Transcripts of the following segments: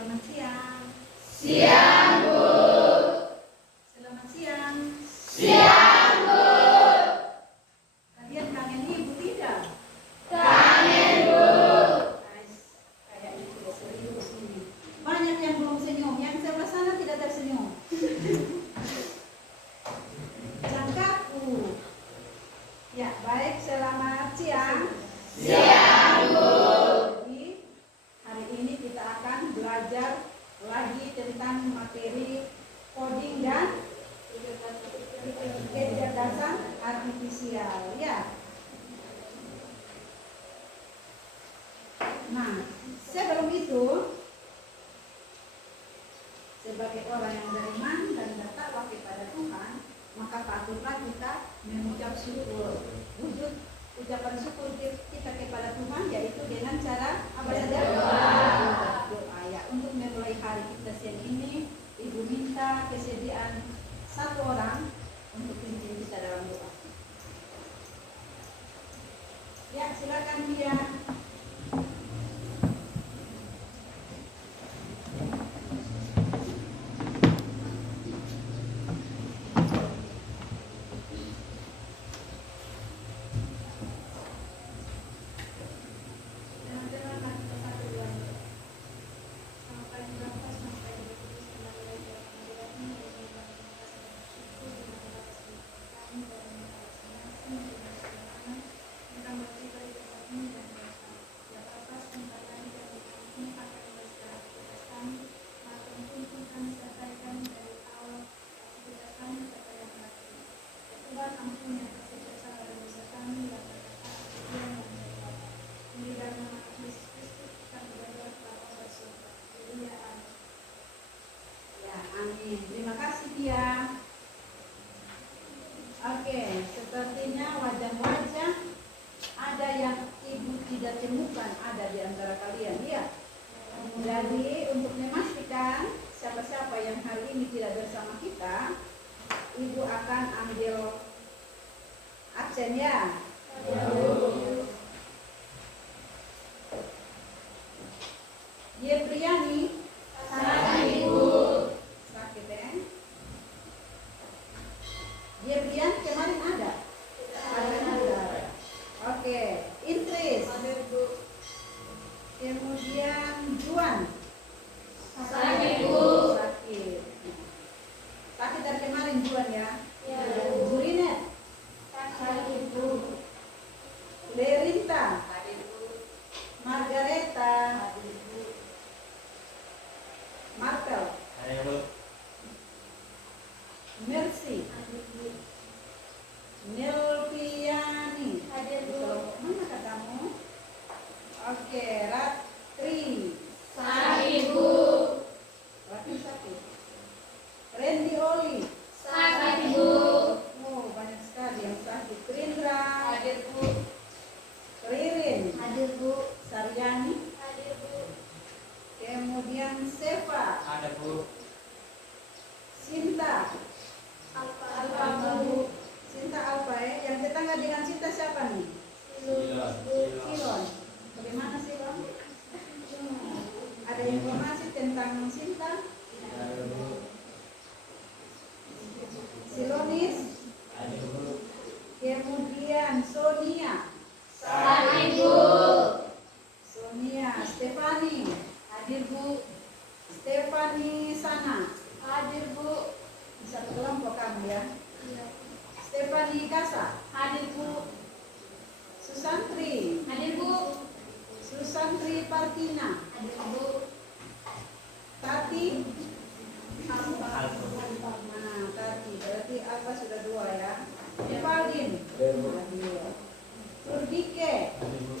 Selamat siang. Siang, Bu. Selamat siang. Siang, Bu. Kalian kangen ibu tidak? Kangen, Bu. Kayaknya tidak serius ini. Banyak yang belum senyum, yang sebelah sana tidak tersenyum. Jangkaku. Ya, baik. Selamat siang. Siang, Bu. Jadi, hari ini kita akan belajar lagi tentang materi coding dan kecerdasan artifisial, ya. Nah, sebelum itu, sebagai orang yang beriman dan bertakwa kepada Tuhan, maka patutlah kita mengucap syukur. Wujud ucapan syukur kita kepada Tuhan yaitu dengan cara apa saja? Doa. Ya, untuk memulai hari kita siang ini, Ibu minta kesediaan satu orang untuk pimpin kita dalam doa. Ya, silakan dia. Terima kasih Tia. Oke, sepertinya wajah-wajah ada yang Ibu tidak temukan ada di antara kalian, ya. Jadi untuk memastikan siapa-siapa yang hari ini tidak bersama kita, Ibu akan ambil absen, ya. Yepriani. Sakit, Bu. Sakit, ya. Yeprian kemarin ada? Ada. Oke, Intris. Kemudian Juan. Sakit, Bu. Sakit. Sakit dari kemarin Juan, ya. Ya. Jurinet. Sakit, Bu. Lerinta. Hadir, Bu. Margareta. Hadir, Bu. Martel. Hadir, Bu. Mercy. Hadir, Bu. Nelviani. Hadir, Bu. Kelompok mana katamu? Oke, Ratri. Sakit, Bu. Ratri sakit. Randy Oli. Sakit, Bu. Oh, banyak sekali yang sakit. Rindra. Hadir, Bu. Ririn. Hadir, Bu. Saryani. Hadir, Bu. Kemudian Seva. Ada, Bu. Sinta. Alfa, Bu. Sinta Alfa, ya. Yang tetangga dengan Sinta siapa nih? Silon. Bagaimana Silon? Ada informasi tentang Sinta? Ada, Bu. Silonis. Hadir, Bu. Kemudian Sonia. Sakit, Bu. Sonia. Stefani. Hadir, Bu. Stefani Sana. Hadir, Bu. Satu kelompok kamu, ya. Iya. Stefani Kasa. Hadir, Bu. Susantri. Hadir, Bu. Susantri Partina. Hadir, Bu. Tati. Alfa. Nah, Tati. Berarti Alfa sudah dua, ya. Evalin. Turdike. Hadir, Bu.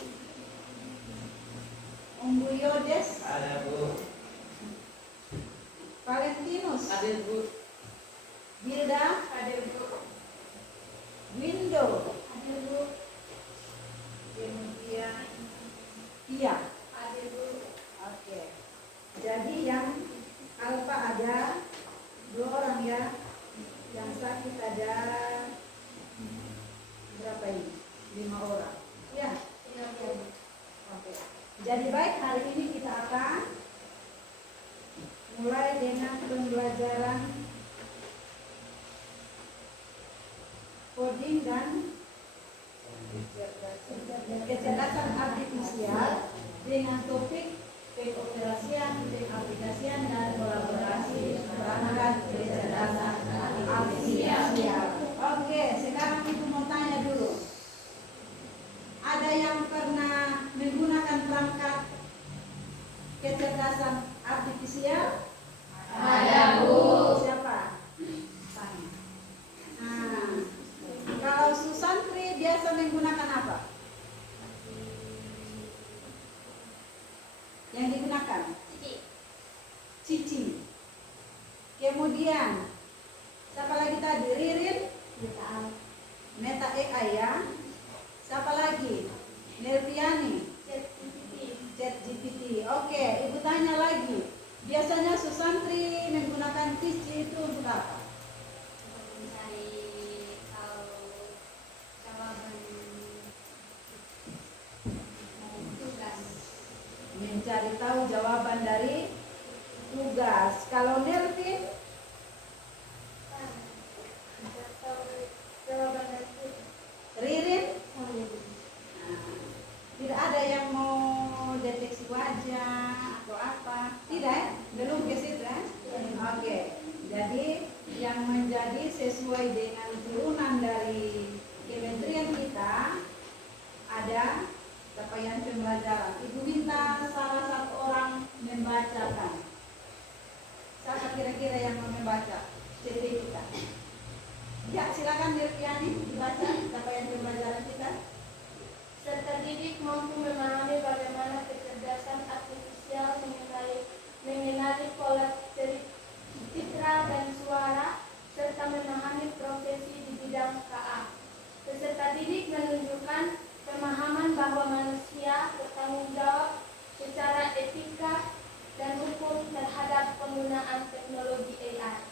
Umbu Yodes. Ada, Bu. Valentinus. Hadir, Bu. Bilda. Hadir, Bu. Windo. Hadir, Bu. Kemudian Tia. Hadir, Bu. Oke. Jadi yang Alfa ada 2 orang, ya. Yang sakit ada berapa ini? 5 orang. Ya. Iya, Bu. Oke. Jadi baik, hari ini kita akan Mulai dengan pembelajaran coding dan kecerdasan artifisial dengan topik pengoperasian, pengaplikasian dan kolaborasi perangkat kecerdasan artifisial. Oke, sekarang ibu mau tanya dulu. Ada yang pernah menggunakan perangkat kecerdasan artifisial? Ada, Bu. Siapa? Tanya. Nah, kalau Susantri biasa menggunakan apa? Yang digunakan? Cici. Kemudian siapa lagi tadi? Ririn? Meta AI ya. Siapa lagi? Nelviani? ChatGPT. Oke, ibu tanya lagi. Biasanya Susantri menggunakan Cici itu untuk apa? Mencari tahu jawaban dari tugas. Kalau Nelvin? Ririn? Nah, tidak ada yang mau deteksi wajah atau apa? Tidak ya? Belum ke situ ya? Oke. Jadi yang menjadi sesuai dengan turunan dari kementerian kita ada capaian pembelajaran. Ibu minta salah satu orang membacakan. Siapa kira-kira yang mau membaca CV kita? Ya, silakan Dirviani dibaca capaian pembelajaran kita. Serta didik mampu memahami bagaimana kecerdasan artifisial mengenali pola citra dan suara, serta memahami profesi di bidang KA. Peserta didik menunjukkan pemahaman bahwa manusia bertanggung jawab secara etika dan hukum terhadap penggunaan teknologi AI.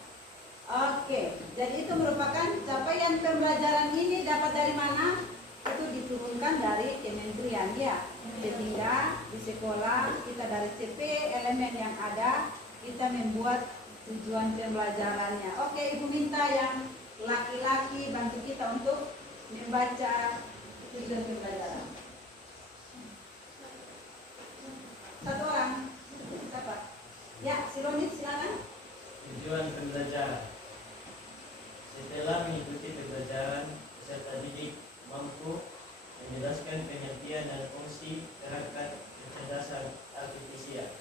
Oke, jadi itu merupakan capaian pembelajaran ini dapat dari mana? Itu diturunkan dari kementerian ya. Sehingga di sekolah kita dari CP elemen yang ada kita membuat tujuan pembelajarannya. Oke, ibu minta yang laki-laki bantu kita untuk membaca tujuan pembelajaran. Satu orang, siapa? Ya, Sironis silakan. Tujuan pembelajaran. Setelah mengikuti pembelajaran, peserta didik mampu menjelaskan pengertian dan fungsi perangkat kecerdasan artifisial,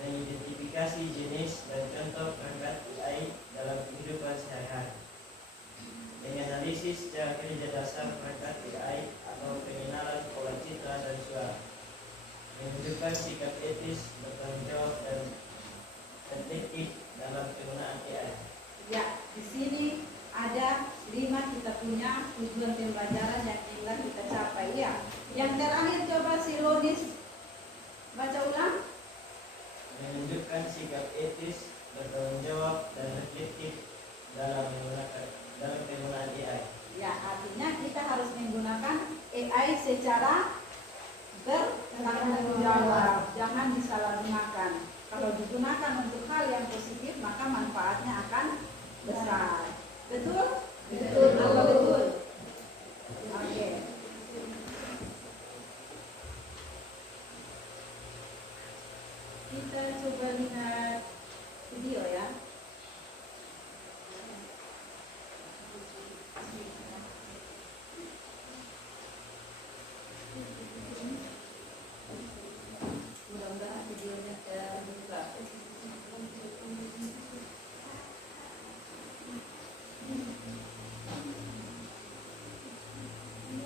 mengidentifikasi jenis dan contoh perangkat AI dalam kehidupan sehari-hari, menganalisis secara kerja dasar perangkat AI atau pengenalan pola citra dan suara, menunjukkan sikap etis, bertanggung jawab dan etik dalam penggunaan AI. Ya, di sini ada 5 kita punya tujuan pembelajaran yang ingin kita capai ya. Yang terakhir coba Sironis baca ulang. Menunjukkan sikap etis, bertanggung jawab dan reflektif dalam penggunaan AI. Ya, artinya kita harus menggunakan AI secara bertanggung jawab, jangan disalahgunakan. Kalau digunakan untuk hal yang positif, maka manfaatnya akan besar. Betul? Betul. Apa betul? Oke. Kita coba lihat video ya. Mudah-mudahan videonya terbuka.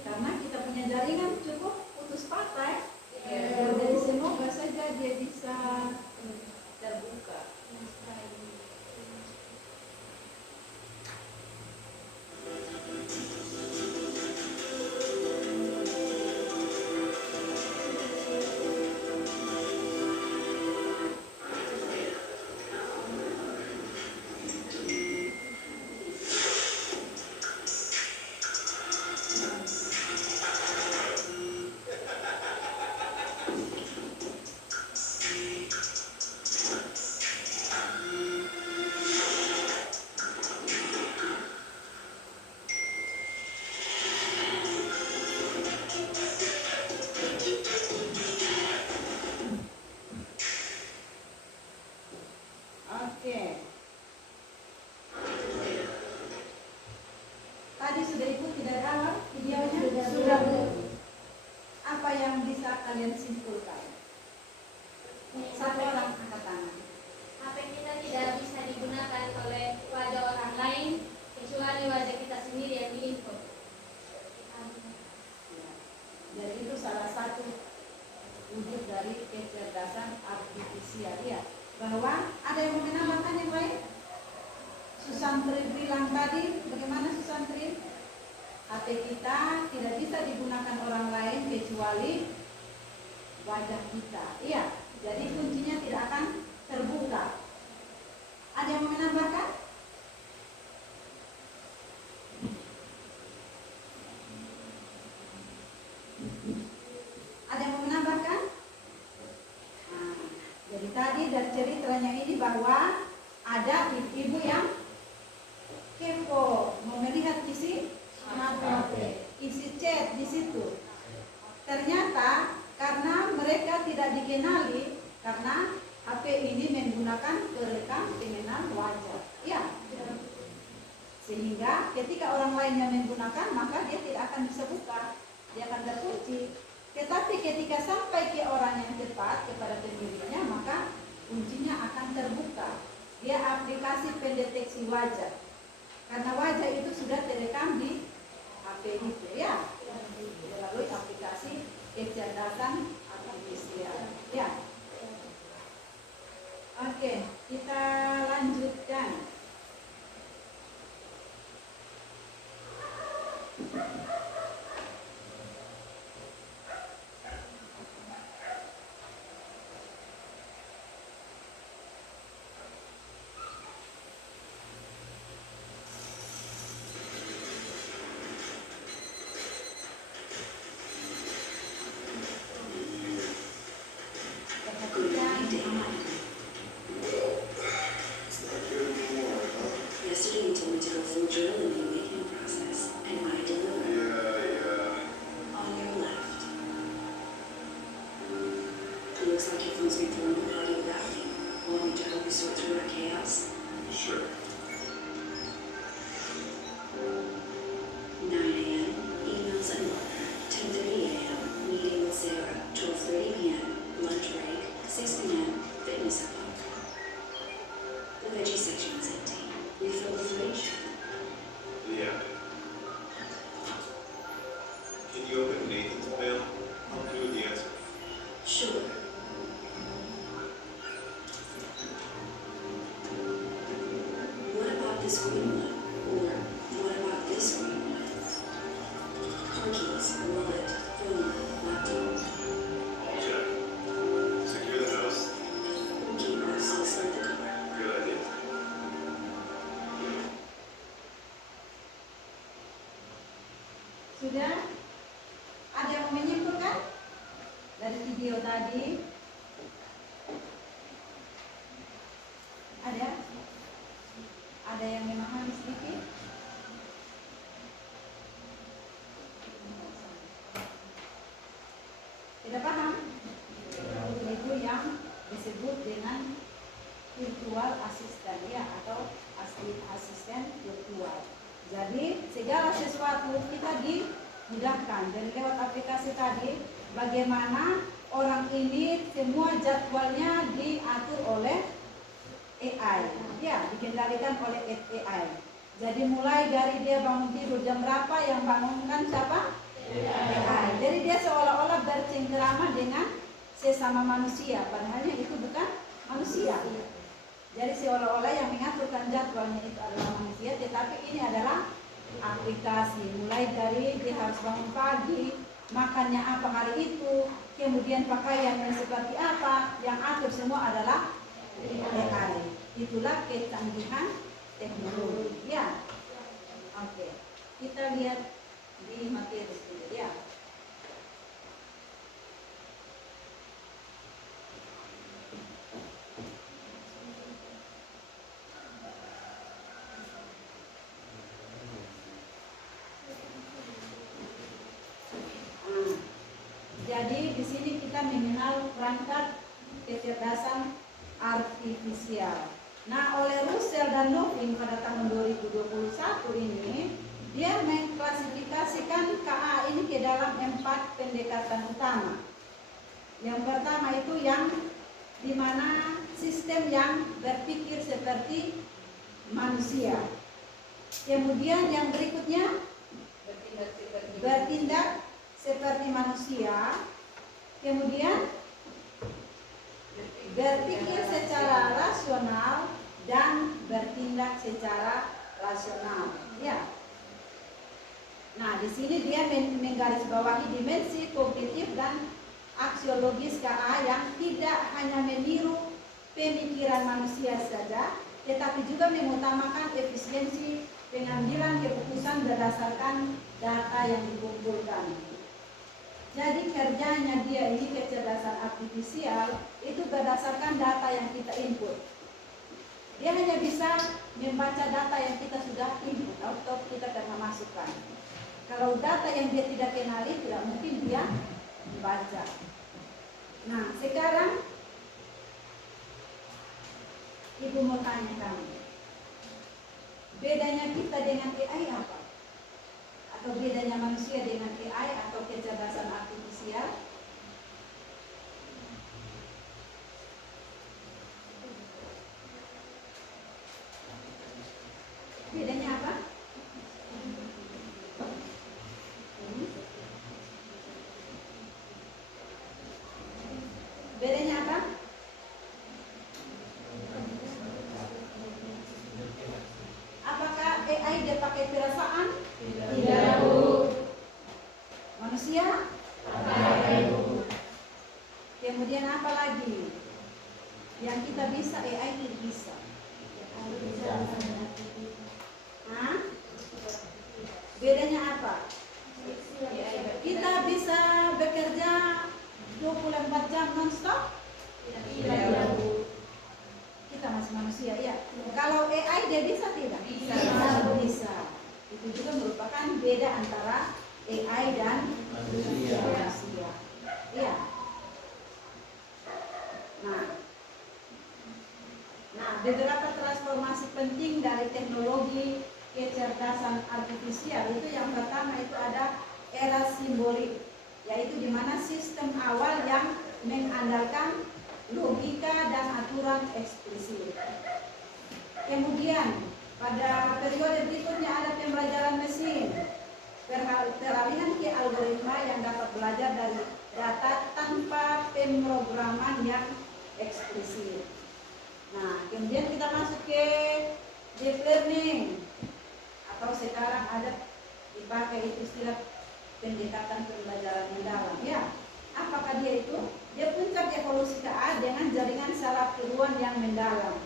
Karena kita punya jaringan cukup putus patah, jadi semoga saja dia bisa terbuka. bisa kalian simpulkan? Satu orang angkat tangan. HP kita tidak bisa digunakan oleh wajah orang lain kecuali wajah kita sendiri yang diinput. Jadi itu salah satu wujud dari kecerdasan artifisial ya. Bahwa ada yang mau menambahkan yang lain? Susantri bilang tadi, bagaimana Susantri? HP kita tidak bisa digunakan orang lain kecuali wajah kita. Iya, jadi kuncinya tidak akan terbuka. Ada yang mau menambahkan? Ada yang mau menambahkan? Nah, jadi tadi dari ceritanya ini bahwa ada ibu yang kepo mau melihat isi isi chat di situ. Ternyata karena mereka tidak dikenali, karena HP ini menggunakan perekam pengenal wajah. Ya. Sehingga ketika orang lain yang menggunakan, maka dia tidak akan bisa buka, dia akan terkunci. Tetapi ketika sampai ke orang yang tepat, kepada pemiliknya, maka kuncinya akan terbuka. Dia aplikasi pendeteksi wajah. Karena wajah itu sudah terekam di HP itu ya. Melalui aplikasi kecerdasan artifisial. Ya. Oke, kita lanjutkan. Yesterday you told me to go full journal in the awakening process, and I delivered. On your left. It looks like your phone's been thrown in the party without me. Want me to help you sort through our chaos? Sure. 9 a.m. Emails and work. 10:30 a.m. Meeting with Sarah. 12:30 p.m. Lunch break. 6 p.m. Fitness o'clock. The veggie section is empty. Refill the fridge. Yeah. Can you open Nathan's mail? I'll do the answer. Sure. What about this green one? Or what about this green one? Car keys, wallet, phone, laptop. I'll check. Secure the house. Keep us, I'll start the car. Good idea. Sudah? Ada yang mau menyimpulkan dari video tadi? Ada? Ada yang memahami sedikit? Tidak paham? Itu yang disebut dengan virtual assistant ya, atau asisten virtual. Jadi segala sesuatu kita dimudahkan. Dan lewat aplikasi tadi, bagaimana orang ini semua jadwalnya diatur oleh AI, ya, dikendalikan oleh AI. Jadi mulai dari dia bangun tidur jam berapa, yang bangunkan siapa? AI. Jadi dia seolah-olah bercengkerama dengan sesama manusia, padahal itu bukan manusia. Jadi seolah-olah yang mengaturkan jadwalnya itu adalah manusia, tetapi ini adalah aplikasi. Mulai dari dia harus bangun pagi, makannya apa hari itu, kemudian pakaiannya seperti apa, yang atur semua adalah AI. Itulah kecanggihan teknologi. Ya, oke. Kita lihat di materi sedikit ya. Jadi di sini kita mengenal perangkat kecerdasan artifisial. Nah, oleh Russell dan Noffing pada tahun 2021 ini, dia mengklasifikasikan KA ini ke dalam 4 pendekatan utama. Yang pertama itu yang dimana sistem yang berpikir seperti manusia. Kemudian yang berikutnya bertindak seperti manusia. Kemudian berpikir secara rasional dan bertindak secara rasional. Ya. Nah, di sini dia menggarisbawahi dimensi kognitif dan aksiologis KA yang tidak hanya meniru pemikiran manusia saja, tetapi juga mengutamakan efisiensi pengambilan keputusan berdasarkan data yang dikumpulkan. Jadi kerjanya dia ini kecerdasan artifisial itu berdasarkan data yang kita input. Dia hanya bisa membaca data yang kita sudah input atau kita pernah masukkan. Kalau data yang dia tidak kenali tidak mungkin dia membaca. Nah, sekarang Ibu mau tanya kamu, bedanya kita dengan AI apa? Atau bedanya manusia dengan AI atau kecerdasan artifisial? Bedanya apa? Bedanya apa? Apakah AI dia pakai perasaan? Tidak. Manusia? Kemudian apa lagi? Yang kita bisa, AI tidak bisa. Hah? Bedanya apa? Kita bisa bekerja 24 jam non-stop? Tidak. Kita masih manusia, ya. Kalau AI dia bisa tidak? Bisa. Itu juga merupakan beda antara AI dan manusia. Iya. Nah, beberapa transformasi penting dari teknologi kecerdasan artifisial itu yang pertama itu ada era simbolik, yaitu di mana sistem awal yang mengandalkan logika dan aturan eksplisit. Kemudian pada periode berikutnya ada pembelajaran mesin, peralihan ke algoritma yang dapat belajar dari data tanpa pemrograman yang eksplisit. Nah, kemudian kita masuk ke deep learning atau sekarang ada dipakai itu istilah pendekatan pembelajaran mendalam. Ya, apakah dia itu? Dia puncak evolusi KA dengan jaringan saraf tiruan yang mendalam,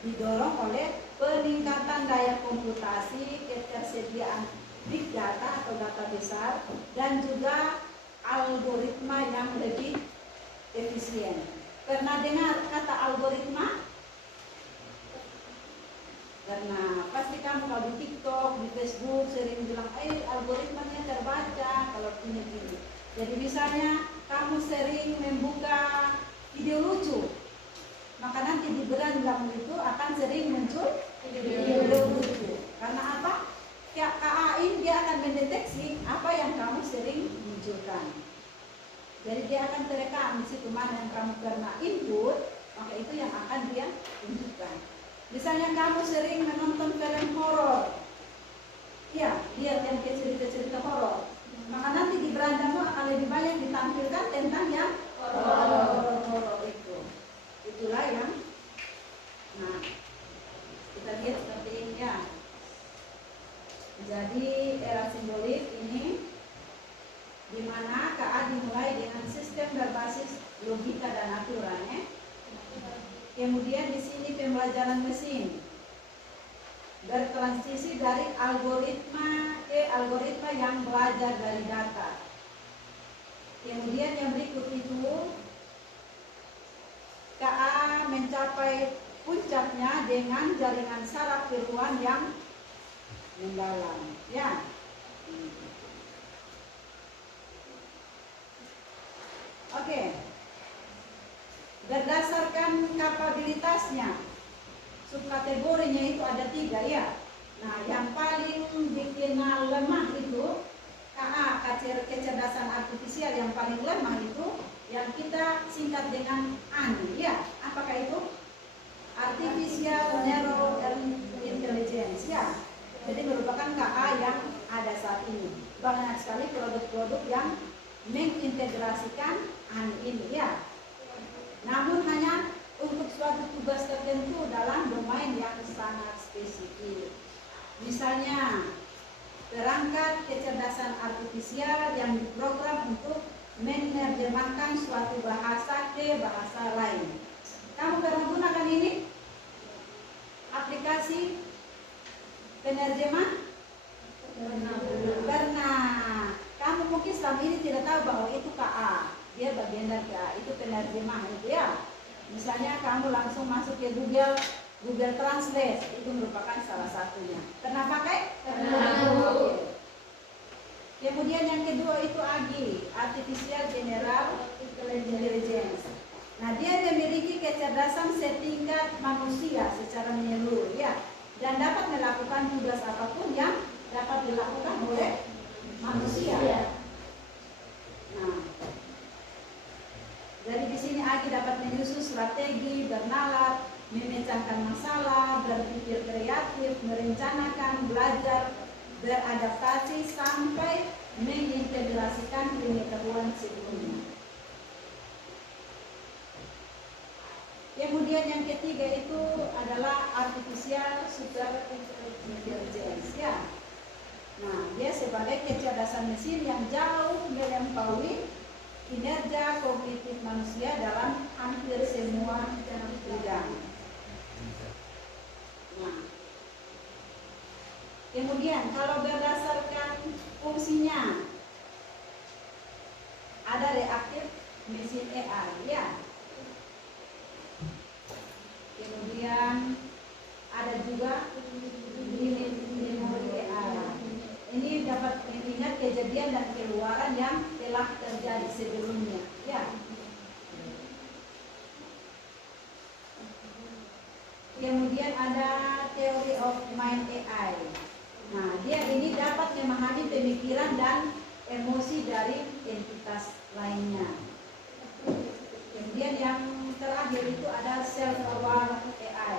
didorong oleh peningkatan daya komputasi, ketersediaan big data atau data besar, dan juga algoritma yang lebih efisien. Pernah dengar kata algoritma? Karena pasti kamu kalau di TikTok, di Facebook sering bilang, algoritmanya terbaca kalau ini. Jadi misalnya kamu sering membuka video lucu, maka nanti di beranda itu akan sering muncul video lucu. Karena apa? KAI dia akan mendeteksi apa yang kamu sering munculkan. Jadi dia akan terekam di situ mana yang kamu pernah input, maka itu yang akan dia tunjukkan. Misalnya kamu sering menonton film horor, ya, lihat yang cerita-cerita horor, maka nanti di berandamu akan lebih banyak ditampilkan tentang yang horor itu. Itulah yang, nah, kita lihat seperti ini ya. Jadi era simbolik ini di mana KA dimulai dengan sistem berbasis logika dan aturan, ya. Kemudian di sini pembelajaran mesin bertransisi dari algoritma ke algoritma yang belajar dari data. Kemudian yang berikut itu KA mencapai puncaknya dengan jaringan saraf tiruan yang mendalam, ya. Oke. Berdasarkan kapabilitasnya, subkategorinya itu ada 3, ya. Nah, yang paling dikenal lemah itu KA, kecerdasan artifisial yang paling lemah itu yang kita singkat dengan ANI, ya. Apakah itu? Artificial Narrow Intelligence, ya. Jadi merupakan KA yang ada saat ini. Banyak sekali produk-produk yang mengintegrasikan ANI ini, ya. Namun hanya untuk suatu tugas tertentu dalam domain yang sangat spesifik. Misalnya, perangkat kecerdasan artifisial yang diprogram untuk menerjemahkan suatu bahasa ke bahasa lain. Kamu pernah gunakan ini? Aplikasi penerjemah? Pernah. Kamu mungkin selama ini tidak tahu bahwa itu KA. Dia bagian dari KA, itu penerjemah itu, ya. Misalnya kamu langsung masuk ke Google Translate, itu merupakan salah satunya. Pernah pakai? Pernah. Kemudian yang kedua itu AGI, Artificial General Intelligence. Nah, dia memiliki kecerdasan setingkat manusia secara menyeluruh, ya, dan dapat melakukan tugas apapun yang dapat dilakukan oleh manusia. Nah, dari di sini AGI dapat menyusun strategi, bernalar, memecahkan masalah, berpikir kreatif, merencanakan, belajar, beradaptasi sampai mengintegrasikan pengetahuan sebelumnya. Kemudian yang ketiga itu adalah artificial super intelligence, ya. Nah, dia sebagai kecerdasan mesin yang jauh melampaui kinerja kognitif manusia dalam hampir semua bidang. Nah, kemudian kalau berdasarkan fungsinya ada reaktif mesin AI, ya. Kemudian ada juga memori AI. Ini dapat mengingat kejadian dan keluaran yang telah terjadi sebelumnya, ya. Kemudian ada theory of mind AI. Nah, dia ini dapat memahami pemikiran dan emosi dari entitas lainnya. Kemudian yang terakhir itu ada self-aware AI.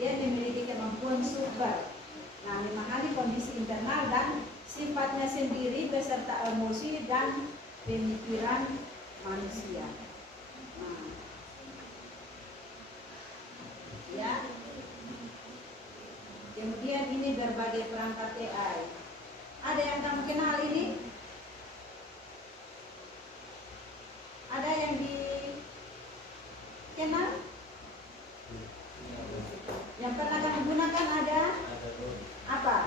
Dia memiliki kemampuan super. Nah, memahami kondisi internal dan sifatnya sendiri beserta emosi dan pemikiran manusia. Nah, ya. Kemudian ini berbagai perangkat AI. Ada yang kamu kenal ini? Ada yang dikenal? Yang pernah kamu gunakan ada? Apa?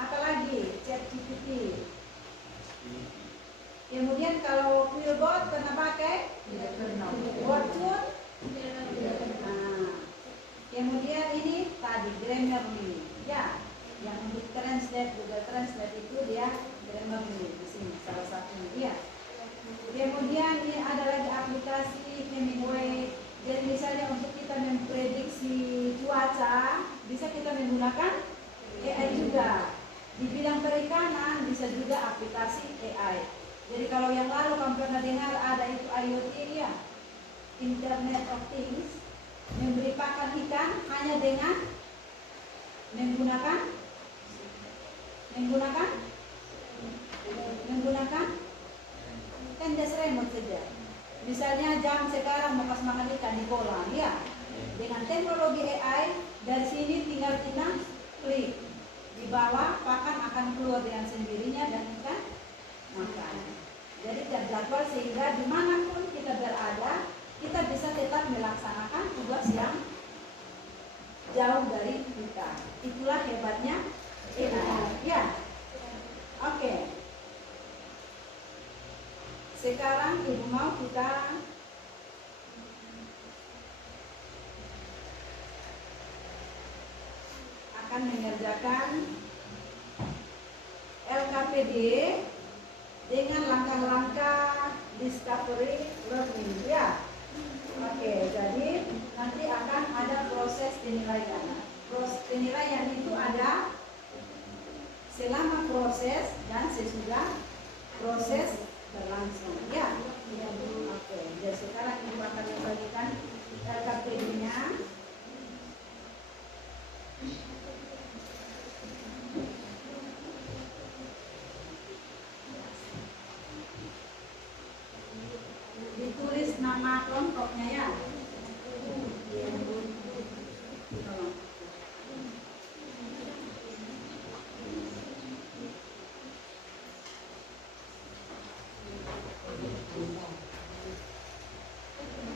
Apalagi? ChatGPT. Kemudian kalau Quillbot pernah pakai? Tidak pernah. Wordtune? Nah, kemudian ini tadi Grammarly, ya, yang untuk translate Google Translate itu dia Grammarly di sini salah satunya, ya. Kemudian ini ada lagi aplikasi Hemingway. Jadi misalnya untuk kita memprediksi cuaca bisa kita menggunakan AI juga. Di bidang perikanan bisa juga aplikasi AI. Jadi kalau yang lalu kamu pernah dengar ada itu IoT, ya, Internet of Things, memberi pakan ikan hanya dengan menggunakan just remote saja. Misalnya jam sekarang mau kasih makan ikan di kolam, ya. Dengan teknologi AI dari sini tinggal kita klik di bawah, pakan akan keluar dengan sendirinya dan ikan makan. Jadi terjadwal sehingga dimanapun kita berada, kita bisa tetap melaksanakan tugas yang jauh dari kita. Itulah hebatnya AI, ya. Oke. Sekarang Ibu mau kita akan mengerjakan LKPD dengan langkah-langkah discovery learning, ya. Oke, jadi nanti akan ada proses penilaian. Proses penilaian itu ada selama proses dan sesudah proses berlangsung, ya. nama kelompoknya ya.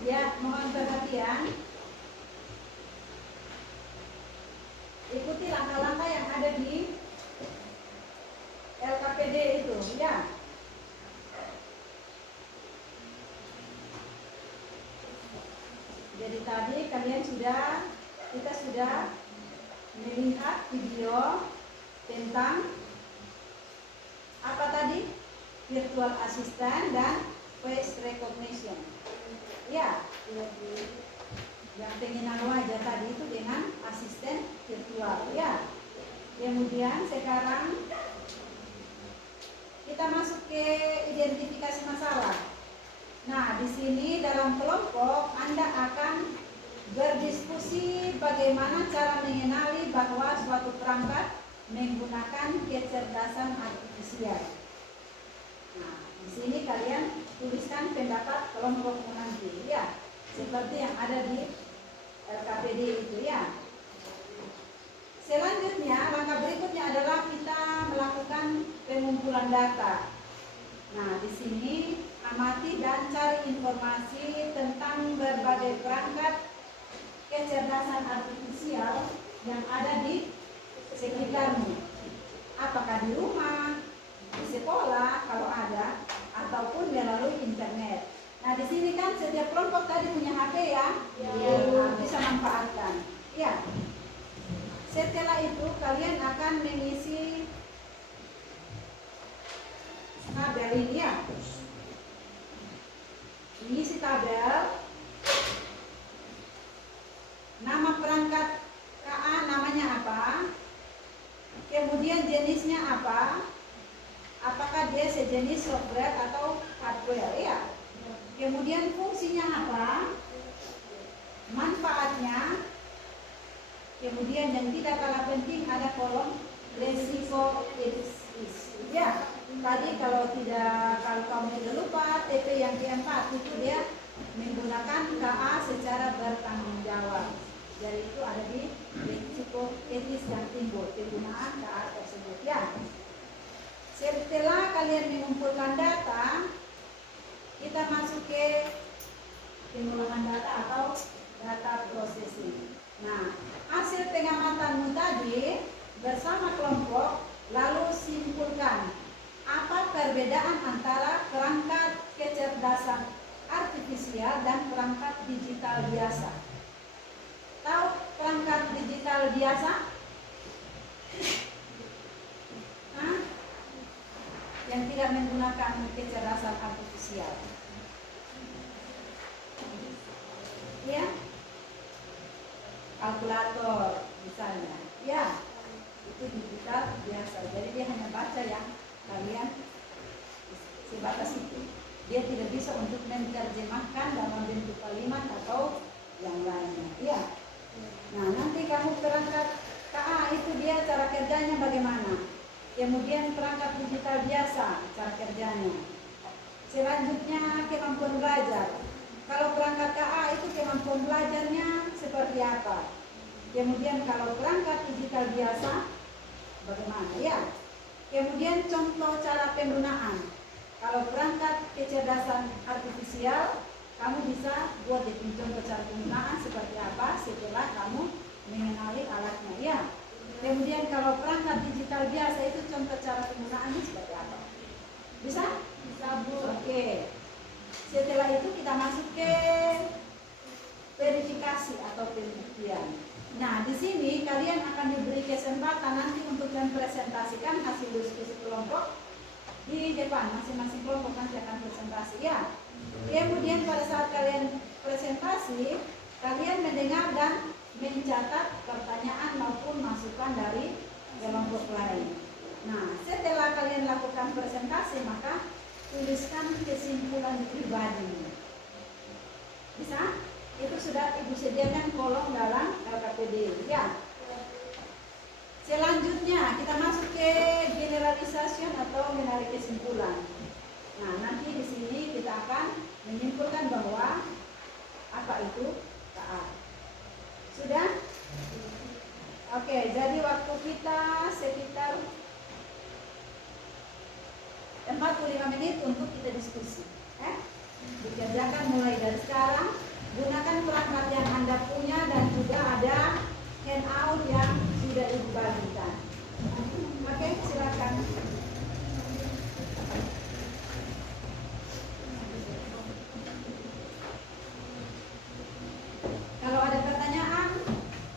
Ya, mohon perhatian. Ikuti langkah-langkah yang ada di LKPD itu, ya. Jadi tadi kita sudah melihat video tentang apa tadi? Virtual assistant dan face recognition. Ya, yang pengenal wajah tadi itu dengan asisten virtual, ya. Kemudian sekarang kita masuk ke identifikasi masalah. Nah, di sini dalam kelompok Anda akan berdiskusi bagaimana cara mengenali bahwa suatu perangkat menggunakan kecerdasan artifisial. Nah, di sini kalian tuliskan pendapat kelompokmu nanti, ya, seperti yang ada di LKPD itu, ya. Selanjutnya, langkah berikutnya adalah kita melakukan pengumpulan data. Nah, di sini amati dan cari informasi tentang berbagai perangkat kecerdasan artifisial yang ada di sekitarmu. Apakah di rumah, di sekolah kalau ada, ataupun melalui internet. Nah, di sini kan setiap kelompok tadi punya HP ya, yang bisa manfaatkan. Ya. Setelah itu kalian akan mengisi tabel ini, ya. Mengisi tabel nama perangkat KA namanya apa, kemudian jenisnya apa, apakah dia sejenis software atau hardware, ya. Kemudian fungsinya apa, manfaatnya, kemudian yang tidak kalah penting ada kolom resiko etis, ya. Tadi kalau kamu tidak lupa TP yang keempat itu dia menggunakan KA secara bertanggung jawab. Jadi itu ada di resiko etis yang timbul penggunaan KA tersebut, ya. Setelah kalian mengumpulkan data, kita masuk ke pengolahan data atau data processing. Nah, hasil pengamatanmu tadi bersama kelompok lalu simpulkan apa perbedaan antara perangkat kecerdasan artifisial dan perangkat digital biasa. Tahu perangkat digital biasa? Hah? Yang tidak menggunakan kecerdasan artifisial. Ya? Kalkulator misalnya. Ya, itu digital biasa. Jadi dia hanya baca yang kalian sebatas itu. Dia tidak bisa untuk menerjemahkan dalam bentuk kalimat atau yang lainnya. Ya. Nah, nanti kamu perangkat KA itu dia cara kerjanya bagaimana? Kemudian perangkat digital biasa cara kerjanya. Selanjutnya kemampuan belajar. Kalau perangkat KA itu kemampuan belajarnya seperti apa? Kemudian kalau perangkat digital biasa bagaimana? Ya. Kemudian contoh cara penggunaan. Kalau perangkat kecerdasan artifisial, kamu bisa buat contoh cara penggunaan seperti apa setelah kamu mengenali alatnya, ya. Kemudian kalau perangkat digital biasa itu contoh cara penggunaannya seperti apa? Bisa? Bisa, Bu. Oke. Setelah itu kita masuk ke verifikasi atau pembuktian. Nah, di sini kalian akan diberi kesempatan nanti untuk mempresentasikan hasil diskusi kelompok di depan. Masing-masing kelompok nanti akan presentasi, ya. Kemudian pada saat kalian presentasi, kalian mendengar dan mencatat pertanyaan maupun masukan dari kelompok lain. Nah, setelah kalian lakukan presentasi, maka tuliskan kesimpulan pribadi. Bisa? Itu sudah Ibu sediakan kolom dalam LKPD, ya. Selanjutnya kita masuk ke generalisasi atau menarik kesimpulan. Nah, nanti di sini kita akan menyimpulkan bahwa apa itu taat. Sudah? Oke, jadi waktu kita sekitar 45 menit untuk kita diskusi. Dikerjakan mulai dari sekarang. Gunakan perangkat yang Anda punya dan juga ada handout yang sudah Ibu bagikan. Oke, silakan. Kalau ada pertanyaan,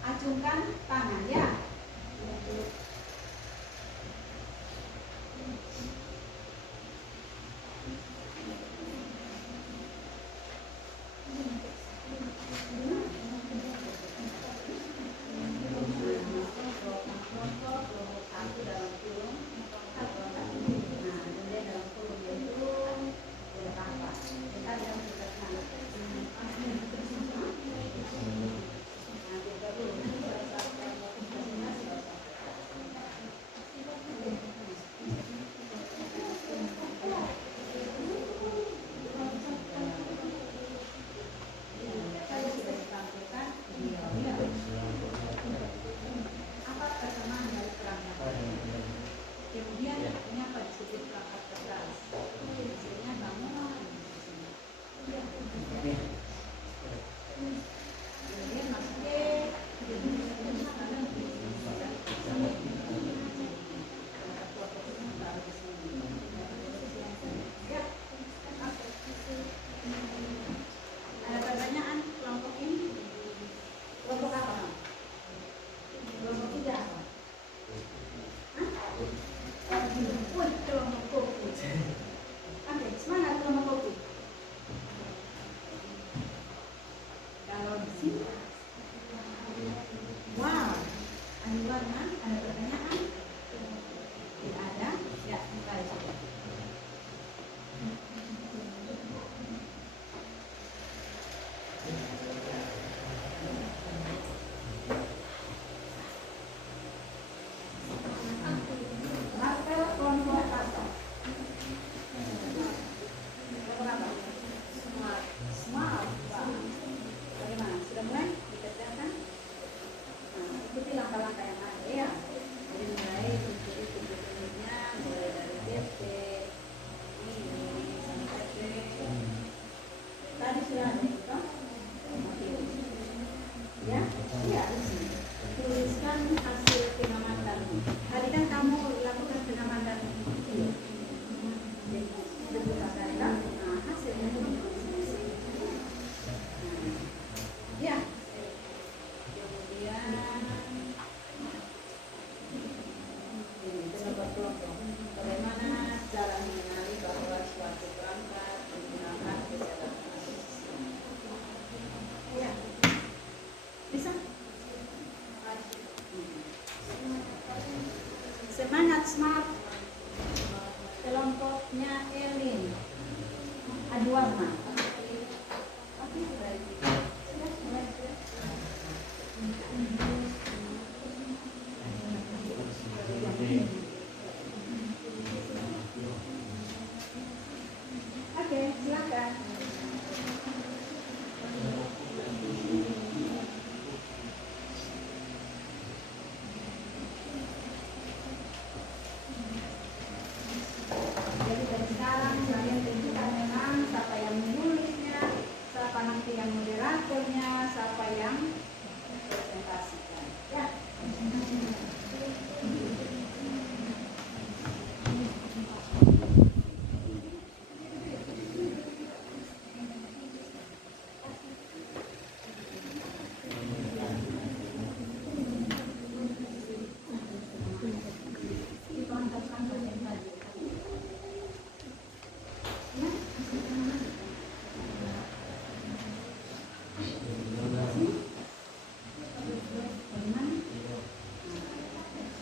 acungkan tangan ya. Semangat smart. Kelompoknya Elin Adwarna. Oke, silakan. Jadi dari sekarang kalian tentukan memang siapa yang menulisnya, siapa nanti yang moderatornya, siapa yang presentasikan. Ya.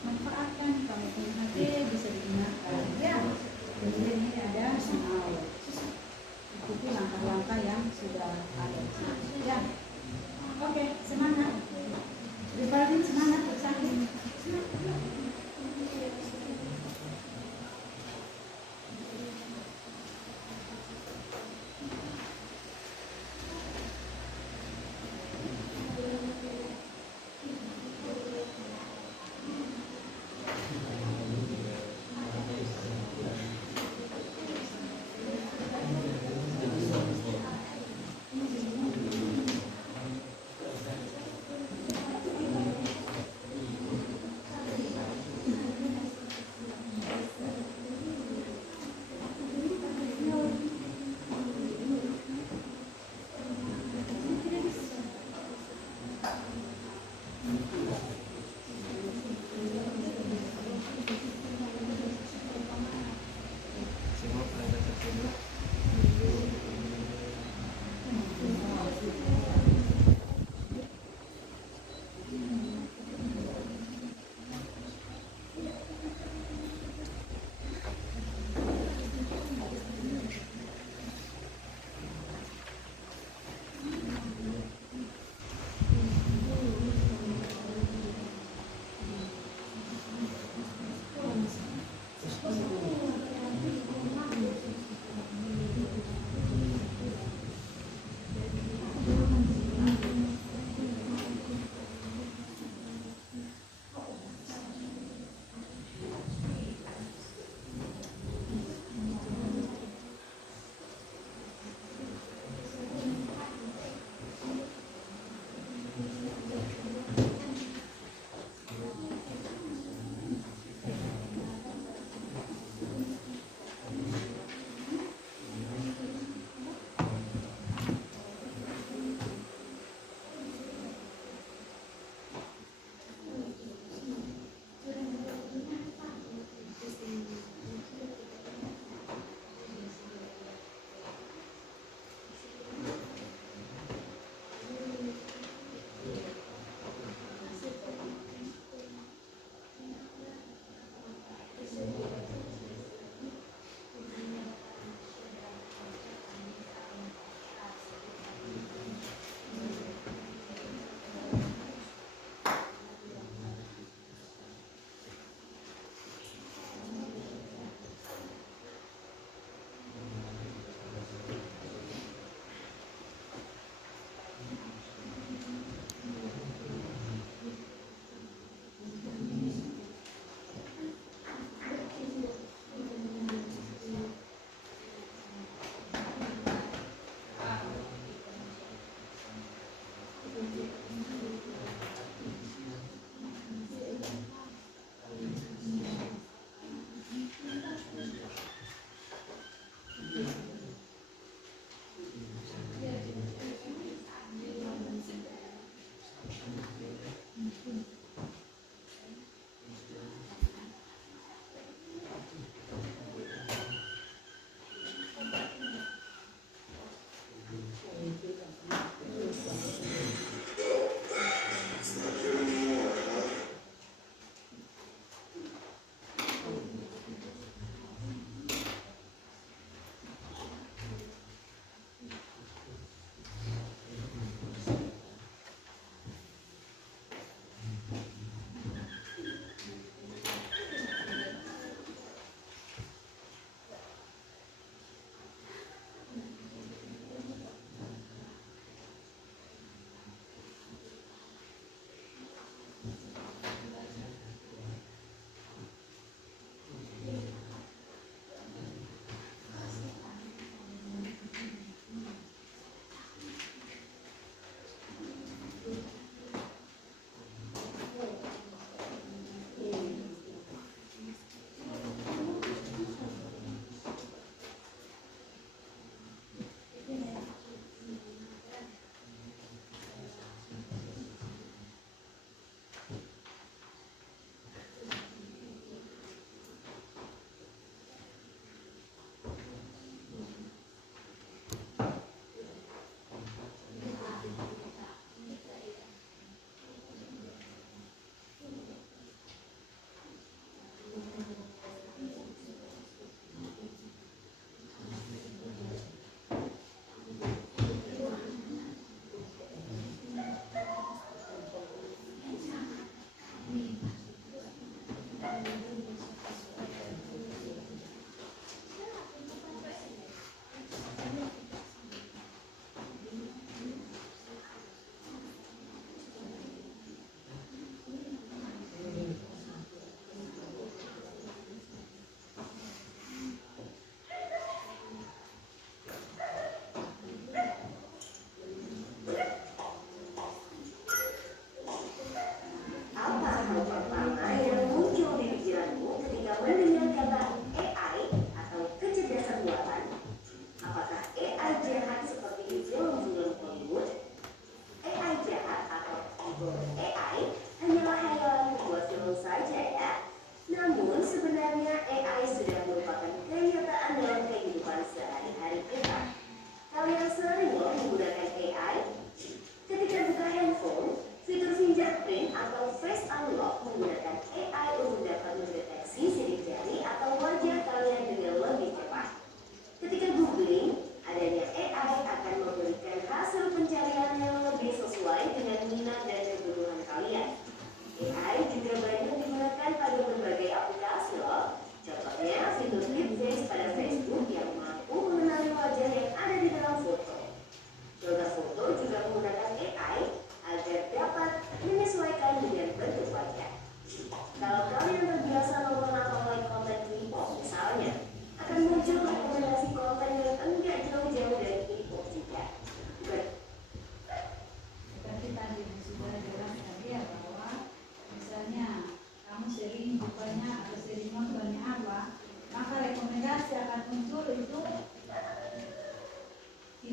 Manfaatkan kalau punya HP bisa digunakan. Ya. Kemudian ini ada soal. Ikuti langkah-langkah yang sudah ada. Ya. Oke, semangat. Rivaldi semangat bersama.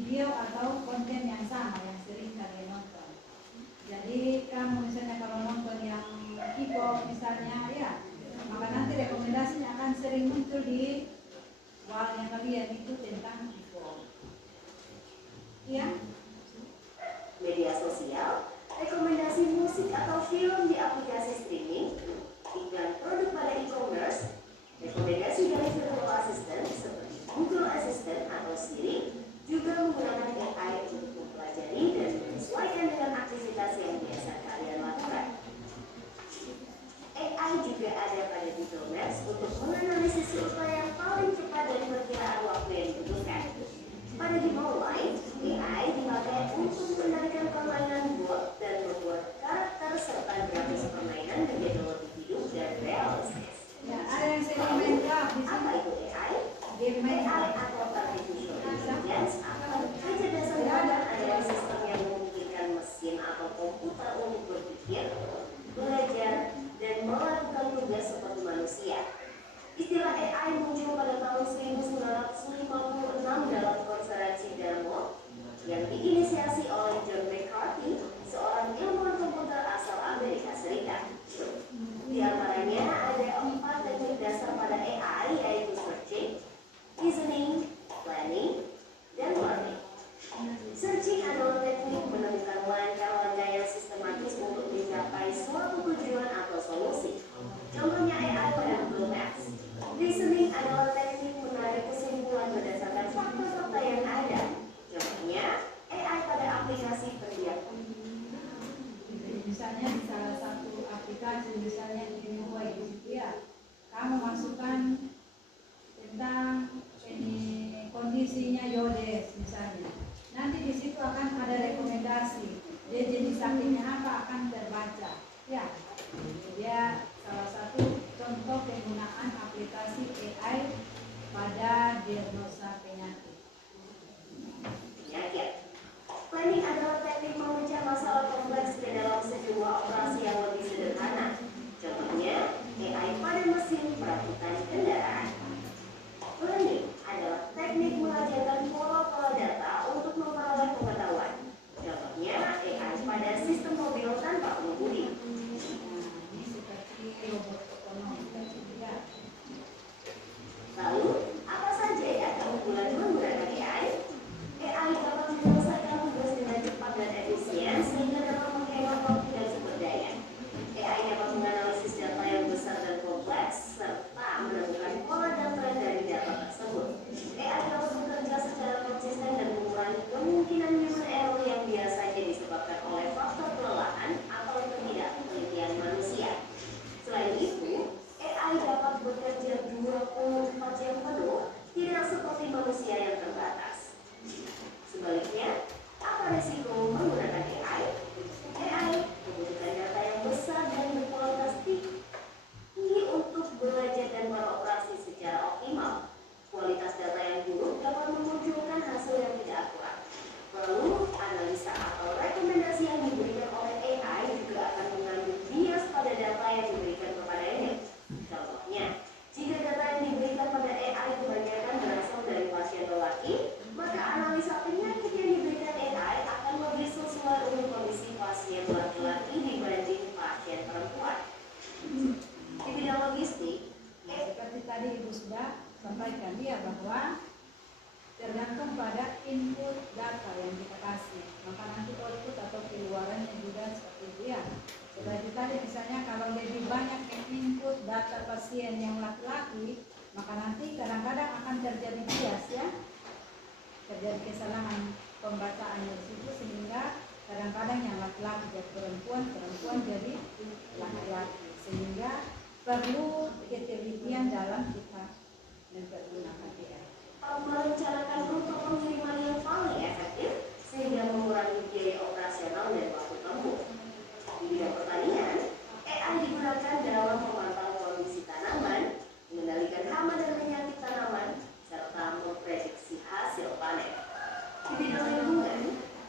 video atau konten yang sama yang sering kalian nonton. Jadi kamu misalnya kalau nonton yang K-pop misalnya ya, maka nanti rekomendasinya akan sering muncul di wallnya kalian itu tentang K-pop. Ya, Media sosial, rekomendasi musik atau film di aplikasi streaming, iklan produk pada e-commerce, rekomendasi dari virtual assistant seperti Google Assistant atau Siri, juga menggunakan AI untuk mempelajari dan menyesuaikan dengan aktivitas yang biasa kalian lakukan. AI juga ada pada Google Maps untuk menganalisis rute yang paling cepat dan perkiraan waktu yang dibutuhkan. Pada game online, AI dipakai untuk mengendalikan permainan bot dan membuat karakter serta grafis permainan menjadi lebih hidup dan realistis. ya ada yang sering main game di Apa sini. itu AI? Game main AI atau Artificial Intelligence atau kecerdasan buatan adalah sistem yang memungkinkan mesin atau komputer untuk berpikir, belajar, dan melakukan tugas seperti manusia. Istilah AI muncul pada tahun 1956 dalam konferensi Dartmouth yang diinisiasi oleh John McCarthy, seorang ilmuwan komputer asal Amerika Serikat. Di antaranya ada 4 teknik dasar pada AI, yaitu searching, reasoning, planning, dan learning. Searching adalah teknik menemukan langkah-langkah yang sistematis untuk mencapai suatu tujuan atau solusi. Contohnya AI pada Google Maps. Reasoning adalah teknik menarik kesimpulan berdasarkan fakta-fakta yang ada. Contohnya AI pada aplikasi pendidikan. Misalnya di salah satu aplikasi misalnya di Huawei di situ ya, kamu masukkan tentang ini kondisinya Yodes misalnya. Nanti di situ akan ada rekomendasi. Dia jenis sakitnya apa akan terbaca. Ya, dia salah satu contoh penggunaan aplikasi AI pada diagnosa penyakit. Planning adalah teknik memecah masalah kompleks ke dalam sejumlah operasi yang lebih sederhana. Contohnya, AI pada mesin perakitan kendaraan. Learning adalah teknik mengajarkan pola-pola data untuk memperoleh pengetahuan. Contohnya, AI pada sistem mobil tanpa pengemudi. Ini seperti robot otonom ya. Lalu, apa saja ya keunggulan menggunakan AI? AI dapat menyelesaikan tugas dengan cepat dan efisien sehingga dapat menghemat waktu dan sumber daya. AI dapat menganalisis data yang besar dan kompleks serta menemukan pola dan tren dari data tersebut. AI dapat bekerja secara konsisten dan mengurangi kemungkinan human error yang biasanya disebabkan oleh faktor kelelahan atau ketidaktelitian manusia. Selain itu, AI dapat bekerja 24 jam penuh, tidak seperti manusia yang terbatas. Sebaliknya, apa risiko menggunakan AI? AI membutuhkan data yang besar dan berkualitas tinggi untuk belajar dan beroperasi secara optimal. Kualitas data yang buruk dapat memunculkan hasil yang tidak akurat. Lalu, analisa atau rekomendasi yang diberikan oleh AI juga akan mengandung bias pada data yang diberikan kepadanya. Contohnya, jika data yang diberikan pada AI kebanyakan berasal dari pasien lelaki, maka analisa penyakit yang diberikan AI akan lebih sesuai dengan kondisi pasien laki-laki dibanding pasien perempuan. Di bidang logistik, Seperti tadi Ibu sudah sampaikan ya bahwa tergantung pada input data yang kita kasih, maka nanti output atau keluarannya juga seperti itu ya. Seperti tadi misalnya kalau lebih banyak yang input data pasien yang laki-laki, maka nanti kadang-kadang akan terjadi bias ya, terjadi kesalahan pembacaan di situ sehingga kadang-kadang yang laki-laki jadi perempuan, perempuan jadi laki-laki, sehingga perlu ketelitian dalam kita mempergunakan AI. merencanakan rute pengiriman yang paling efektif sehingga mengurangi biaya operasional dan waktu tempuh. Di bidang pertanian, AI digunakan dalam memantau kondisi tanaman, mengendalikan hama dan penyakit tanaman, serta memprediksi hasil panen. Di bidang lingkungan,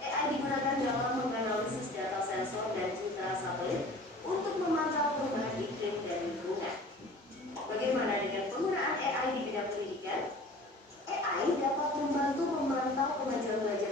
AI digunakan dalam menganalisis data sensor dan citra satelit untuk memantau perubahan iklim dan lingkungan. Bagaimana dengan penggunaan AI di bidang pendidikan? AI dapat membantu memantau kemajuan belajar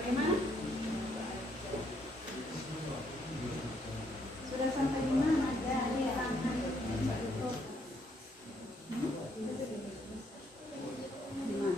Bagaimana? Sudah sampai di mana? Dari halaman Pak Duto. Di mana?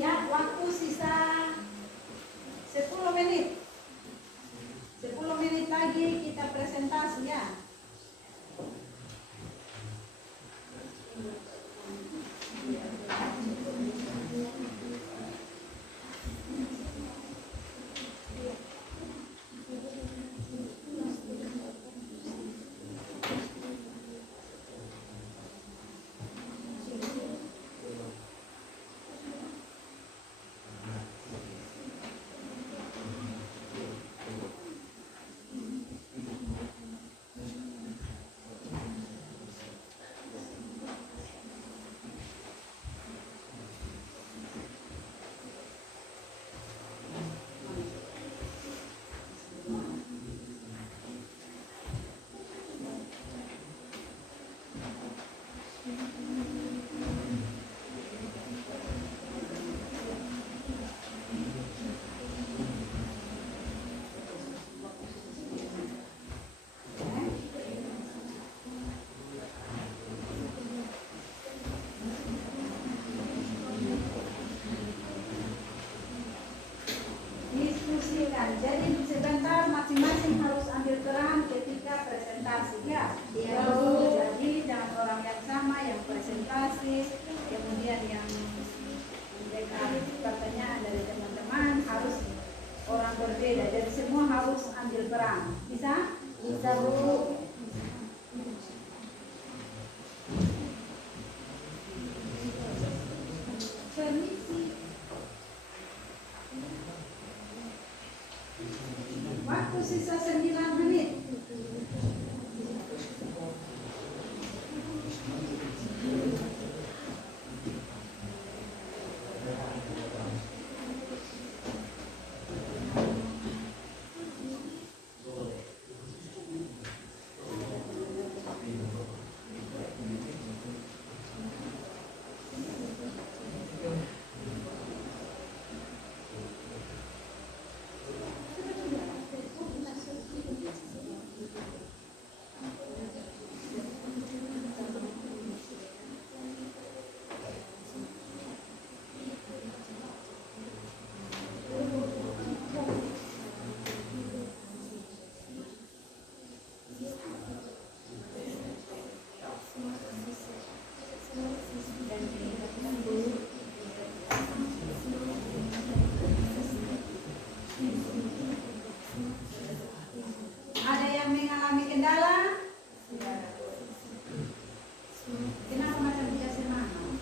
Ya, waktu sisa 10 menit. 10 menit lagi kita presentasi ya. Diskusikan. Jadi sebentar masing-masing harus ambil peran ketika presentasi ya. Lalu jadi dengan orang yang sama yang presentasi, kemudian yang memberikan pertanyaan dari teman-teman harus orang berbeda. Jadi semua harus ambil peran. Bisa? Bisa, Bu. Permisi. Waktu sisa 9 menit. Ada yang mengalami kendala? Kenapa macam tidak semangat?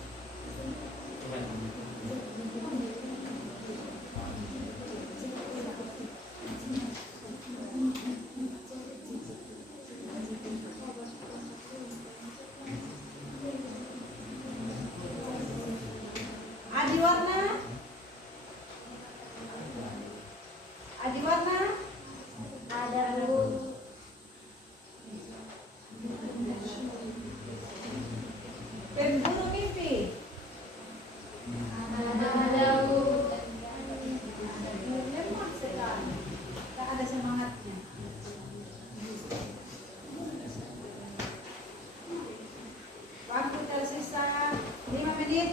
Adi warna? Adi warna? Ada, Bu. Pemburu mimpi? Ada, Bu. Lemah sekali. Tak ada semangatnya. Waktu tersisa 5 menit.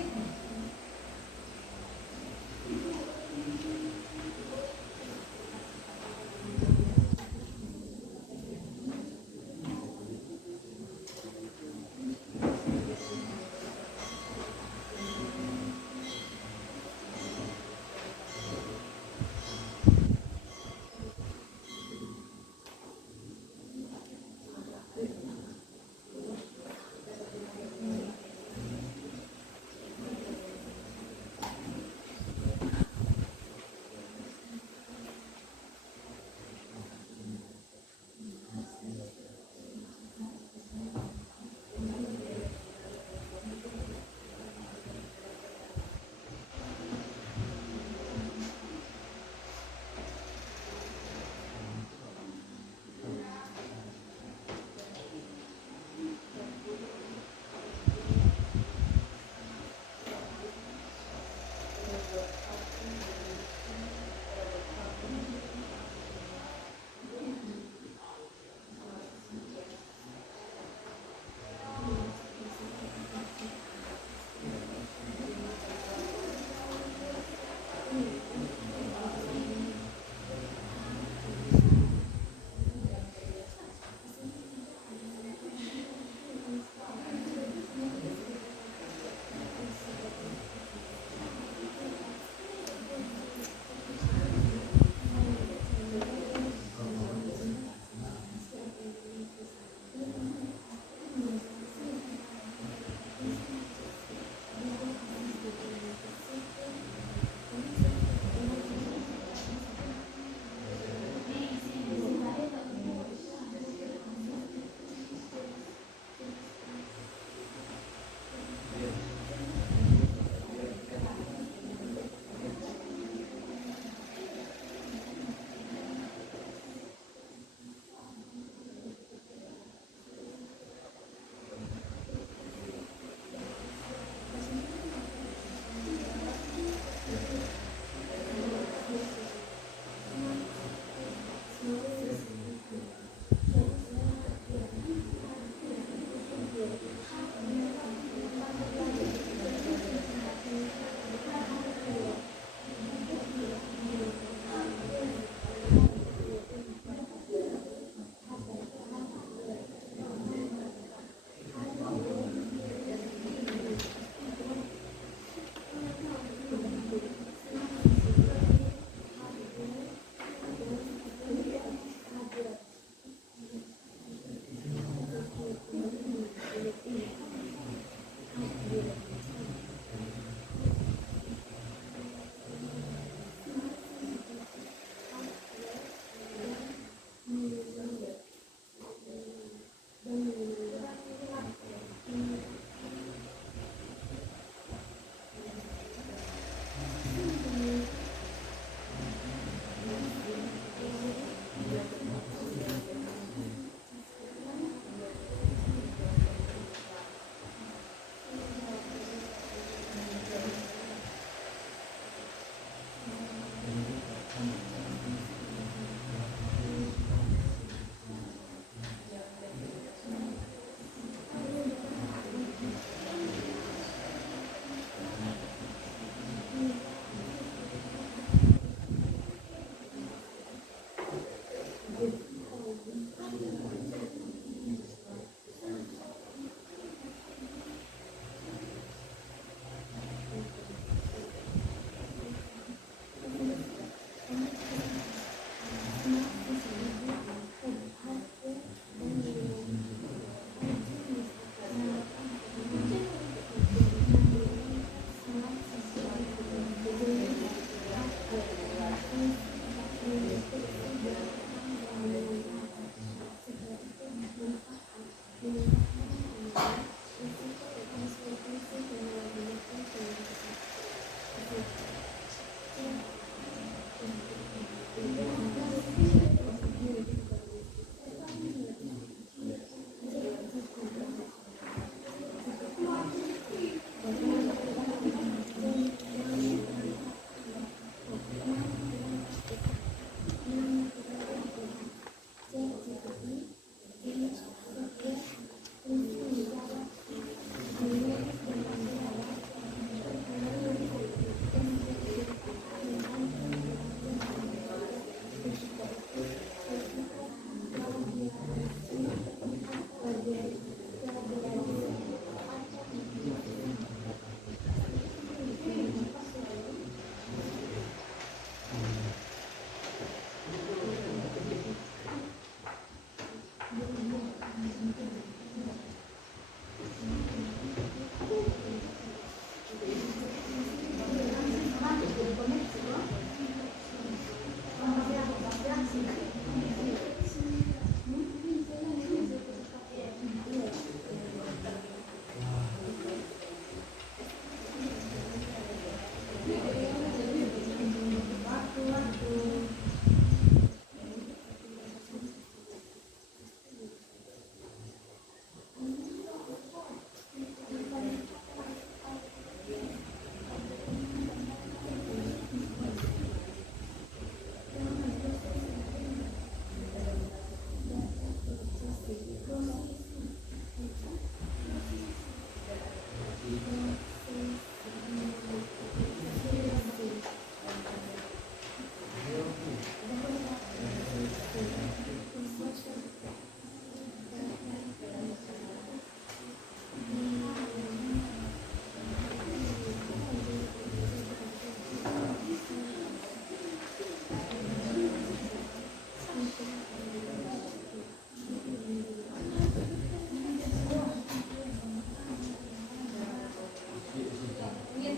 Mungkin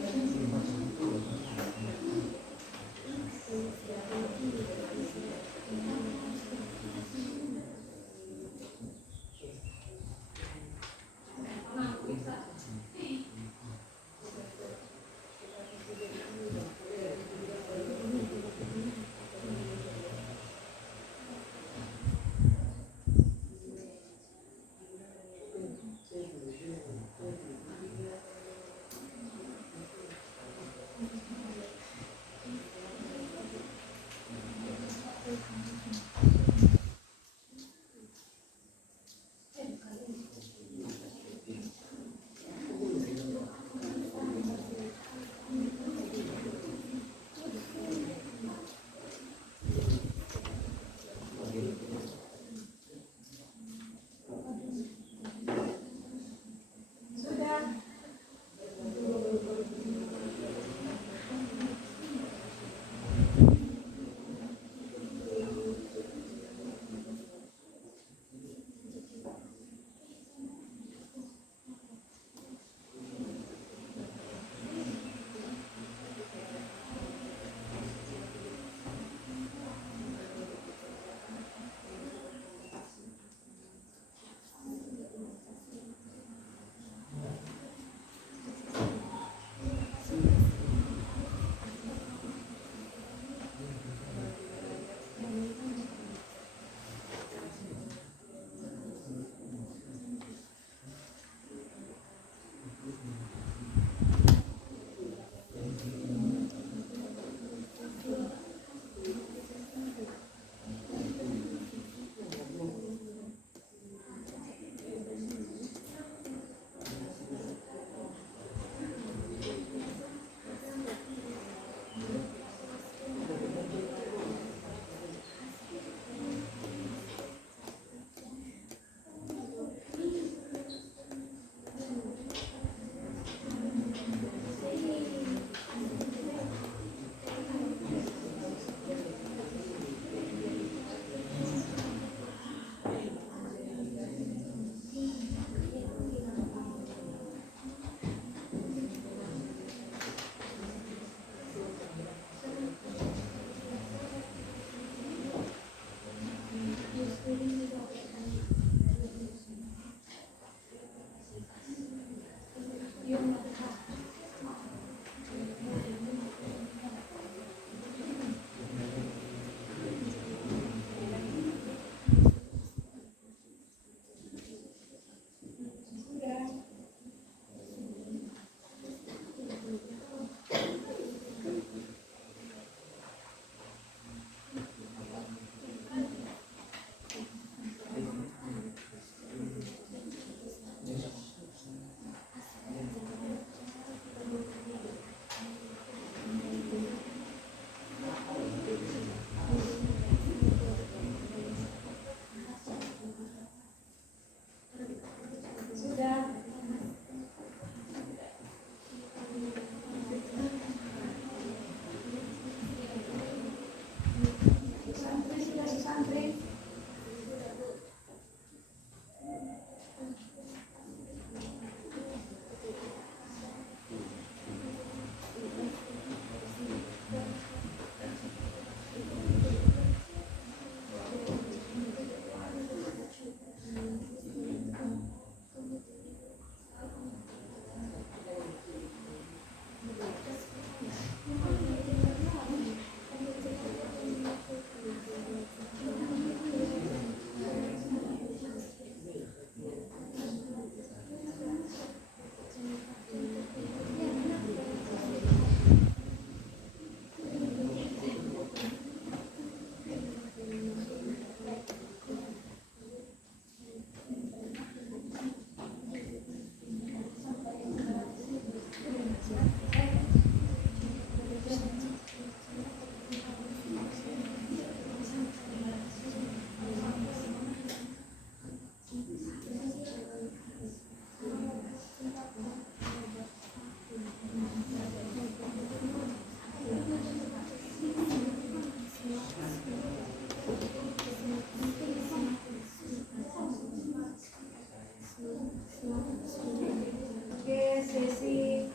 Oke, sesi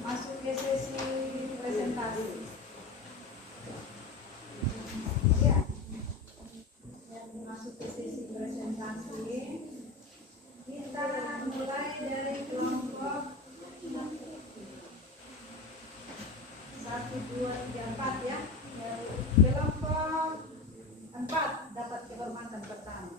masuk ke sesi presentasi. Ya, masuk ke sesi presentasi. Kita mulai dari kelompok 1, 2, 3, 4 ya. Kelompok 4 dapat kehormatan pertama.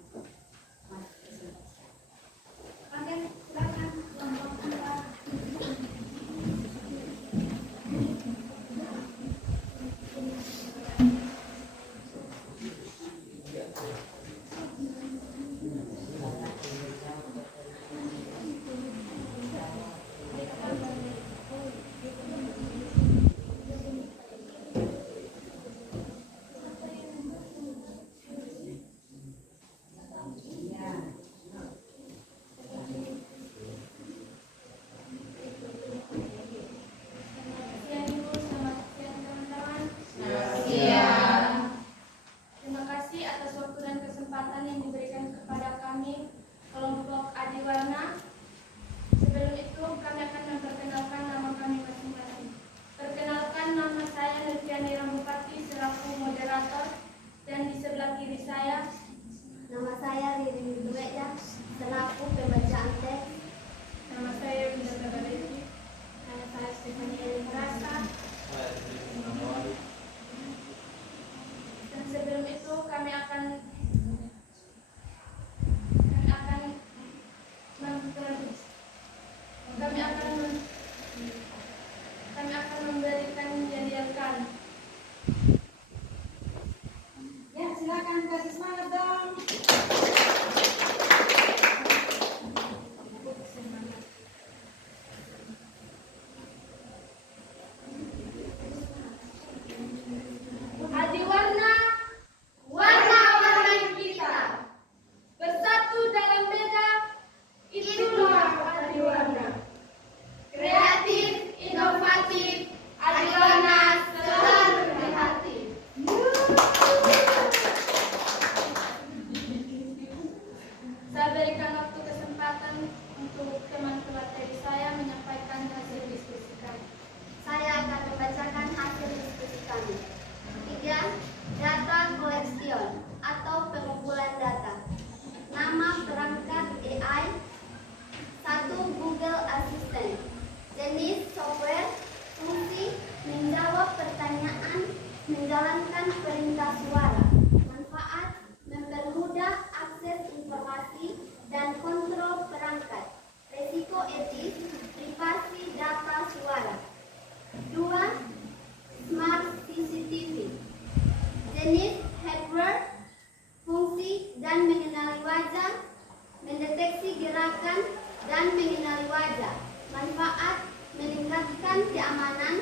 gerakan dan mengenali wajah. Manfaat meningkatkan keamanan,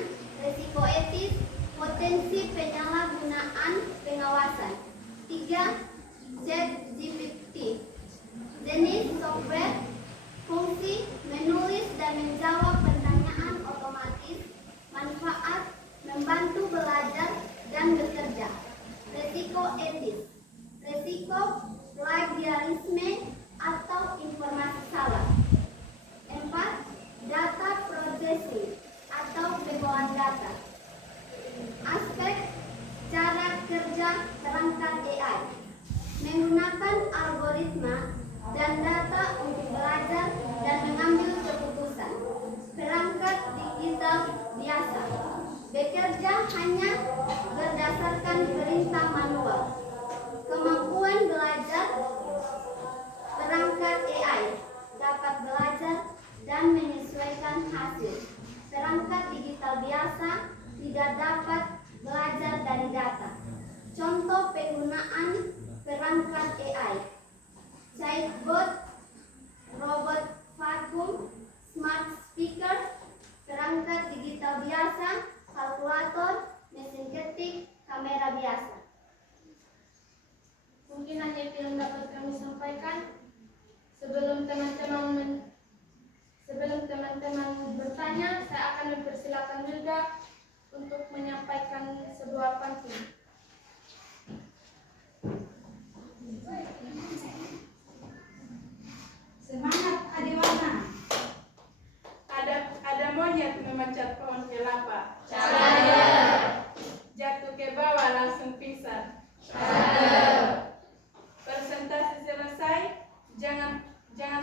resiko etis, potensi penyalahgunaan pengawasan. 3. ChatGPT. Jenis software, fungsi menulis dan menjawab pertanyaan otomatis, manfaat membantu belajar dan bekerja. Resiko etis, resiko plagiarisme atau informasi salah. 4. Data processing atau pengolahan data. Aspek cara kerja perangkat AI, menggunakan algoritma dan data untuk belajar dan mengambil keputusan. Perangkat digital biasa, bekerja hanya berdasarkan perintah manual. Kemampuan belajar, perangkat AI dapat belajar dan menyesuaikan hasil. Perangkat digital biasa tidak dapat belajar dari data. Contoh penggunaan perangkat AI: chatbot, robot vacuum, smart speaker, perangkat digital biasa, kalkulator, mesin ketik, kamera biasa. Mungkin hanya itu yang dapat kami sampaikan. Sebelum teman-teman bertanya, saya akan mempersilakan Wilda untuk menyampaikan sebuah pantun. Semangat Adiwana. Ada monyet memanjat pohon kelapa. Jatuh ke bawah langsung pingsan. Presentasi selesai. Jangan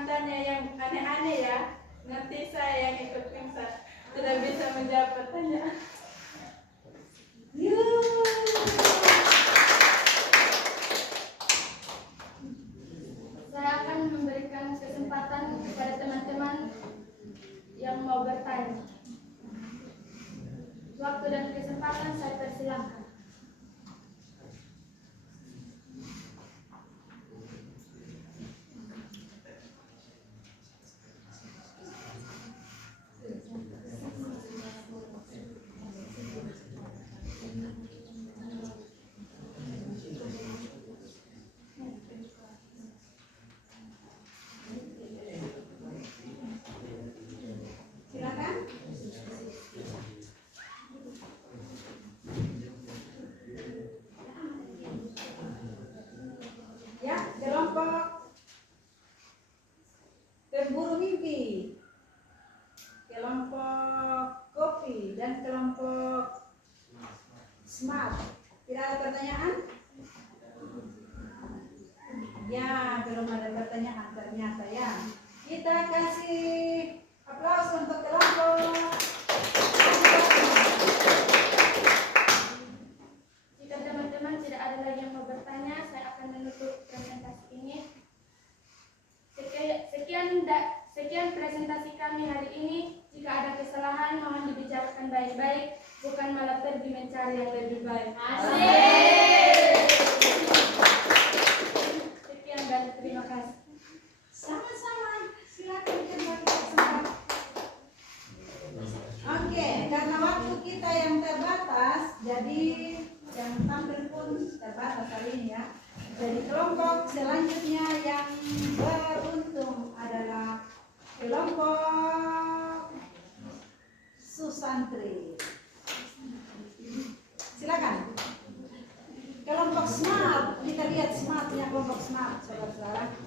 tanya yang aneh-aneh ya. Nanti saya yang ikut pingsan. Tidak bisa menjawab pertanyaan. Saya akan memberikan kesempatan kepada teman-teman yang mau bertanya. Waktu dan kesempatan saya persilakan. Silakan. Ya, kelompok pemburu mimpi, kelompok kopi, dan kelompok smart. Tidak ada pertanyaan? Ya, belum ada pertanyaan ternyata ya. Kita kasih aplaus untuk kelompok. Jika teman-teman tidak ada lagi yang mau bertanya, saya akan menutup presentasi ini. Sekian presentasi kami hari ini. Jika ada kesalahan, mohon dibicarakan baik-baik, bukan malah pergi mencari yang lebih baik. Sekian dan terima kasih. Sama-sama, silakan kembali ke tempat. Oke, karena waktu kita yang terbatas, jadi yang tampil pun terbatas kali ini ya. Jadi kelompok selanjutnya yang beruntung adalah kelompok Susantri. Silakan. Kelompok smart, kita lihat smartnya kelompok smart, saudara-saudara.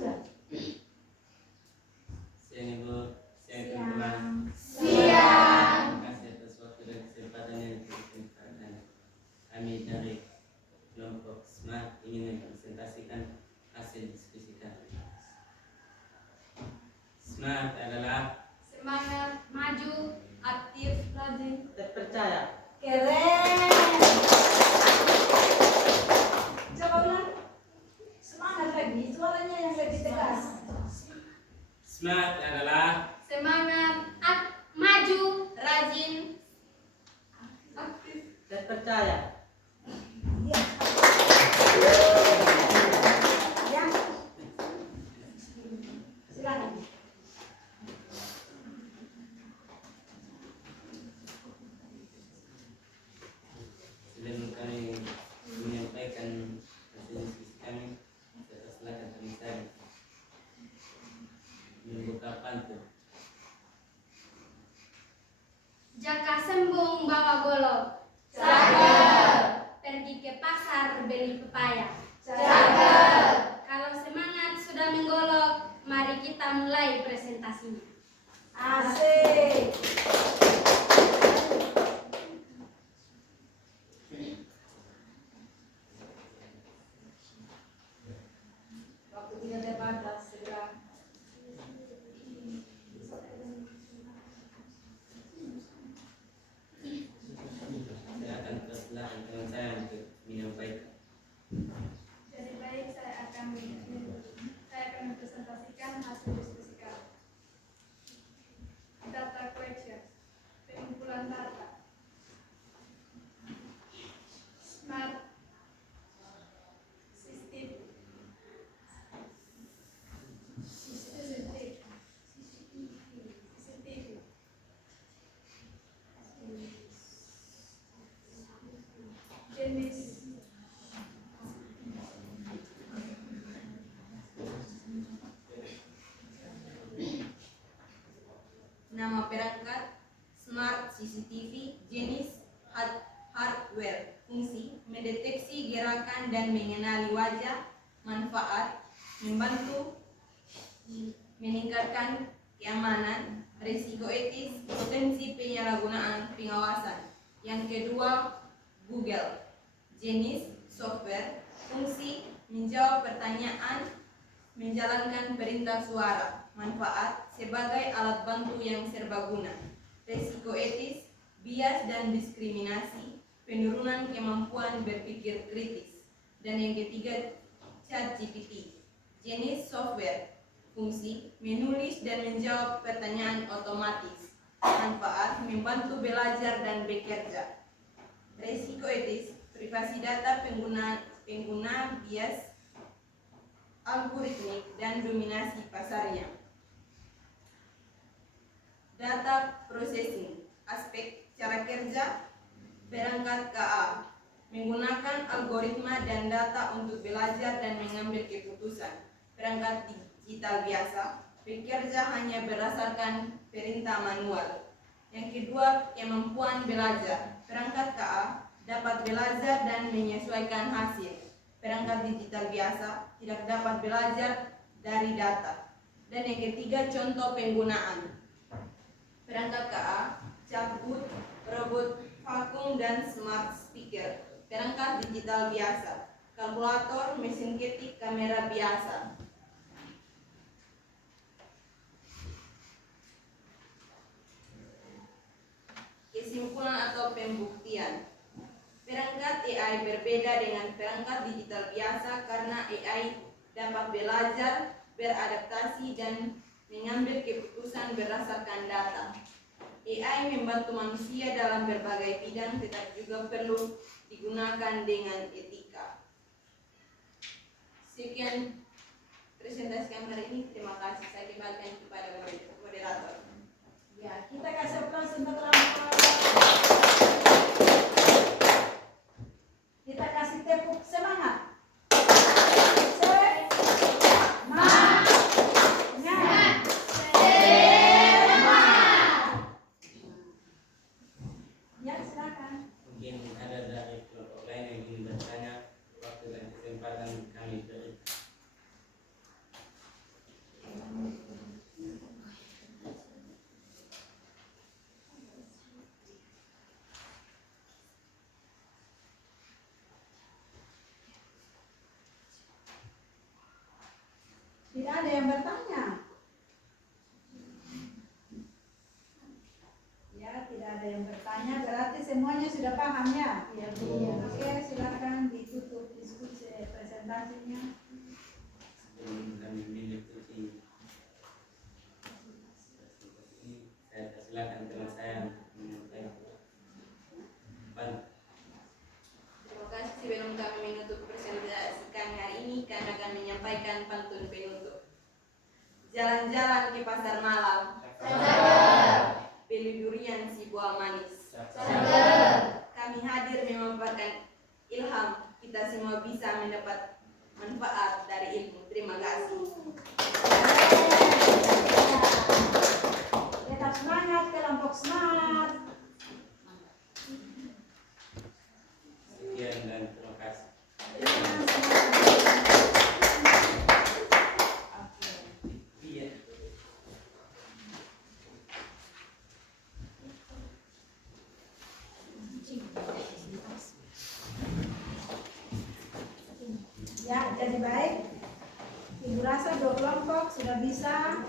sudah? Siang Ibu, siang teman-teman. Siang. Terima kasih atas waktu dan kesempatan yang diberikan. Kami dari kelompok SMART ingin mempresentasikan hasil diskusi kami. SMART adalah Semangat, maju, aktif, rajin, terpercaya. Keren. Coba ulang. Semangat lagi, suaranya yang lebih tegas. SMART adalah semangat, maju, rajin, aktif. terpercaya. Ya. Ya. Silakan. Sebelum kami menyampaikan hasil diskusi kami, saya persilakan kami saya membuka pantun. Jaka sembung bawa golok, cakep. Pergi ke pasar beli pepaya, cakep. Kalau semangat sudah menggolok, mari kita mulai presentasinya. Asik. Waktu tidak terbatas, segera. Saya akan persilakan teman saya untuk menyampaikan. Jadi baik, saya akan mempresentasikan hasil diskusi kami. Data collection, pengumpulan data. Smart system. CCTV. Jenis Nama perangkat Smart CCTV, jenis hardware, fungsi mendeteksi gerakan dan mengenali wajah, manfaat membantu meningkatkan keamanan, risiko etis, potensi penyalahgunaan pengawasan. Yang kedua, Google, jenis software, fungsi menjawab pertanyaan, menjalankan perintah suara, manfaat sebagai alat bantu yang serbaguna, risiko etis, bias dan diskriminasi, penurunan kemampuan berpikir kritis. Dan yang ketiga, ChatGPT, jenis software, fungsi menulis dan menjawab pertanyaan otomatis, manfaat membantu belajar dan bekerja, risiko etis, privasi data pengguna bias algoritmik dan dominasi pasarnya. Data processing, aspek cara kerja perangkat KA, menggunakan algoritma dan data untuk belajar dan mengambil keputusan. Perangkat digital biasa, bekerja hanya berdasarkan perintah manual. Yang kedua, kemampuan belajar. Perangkat KA dapat belajar dan menyesuaikan hasil. Perangkat digital biasa tidak dapat belajar dari data. Dan yang ketiga, contoh penggunaan. Perangkat KA, chatbot, robot vakum dan smart speaker. Perangkat digital biasa, kalkulator, mesin ketik, kamera biasa. Kesimpulan atau pembuktian. Perangkat AI berbeda dengan perangkat digital biasa karena AI dapat belajar, beradaptasi, dan mengambil keputusan berdasarkan data. AI membantu manusia dalam berbagai bidang, tetapi juga perlu digunakan dengan etika. Sekian presentasi kami hari ini. Terima kasih. Saya kembalikan kepada moderator. Ya, kita kasih aplaus untuk Ramon. Kita kasih tepuk semangat. Ya, silakan. Mungkin ada dari kelompok lain yang ingin bertanya, waktu dan kesempatan kami beri. Tidak ada yang bertanya. Ya, tidak ada yang bertanya, berarti semuanya sudah paham ya? Iya, Bu. Oke, silakan ditutup diskusi presentasinya. Sebelum kami mengikuti ini, saya silakan teman saya menyampaikan. Terima kasih. Sebelum kami menutup presentasi kami hari ini, kami akan menyampaikan pantun penutup. Jalan-jalan ke pasar malam, beli durian si buah manis. Kami hadir memaparkan ilham, kita semua bisa mendapat manfaat dari ilmu. Terima kasih. Tetap semangat, kelompok semangat. Sekian dan terima kasih. Iya. Ya, jadi baik. Ibu rasa dua kelompok sudah bisa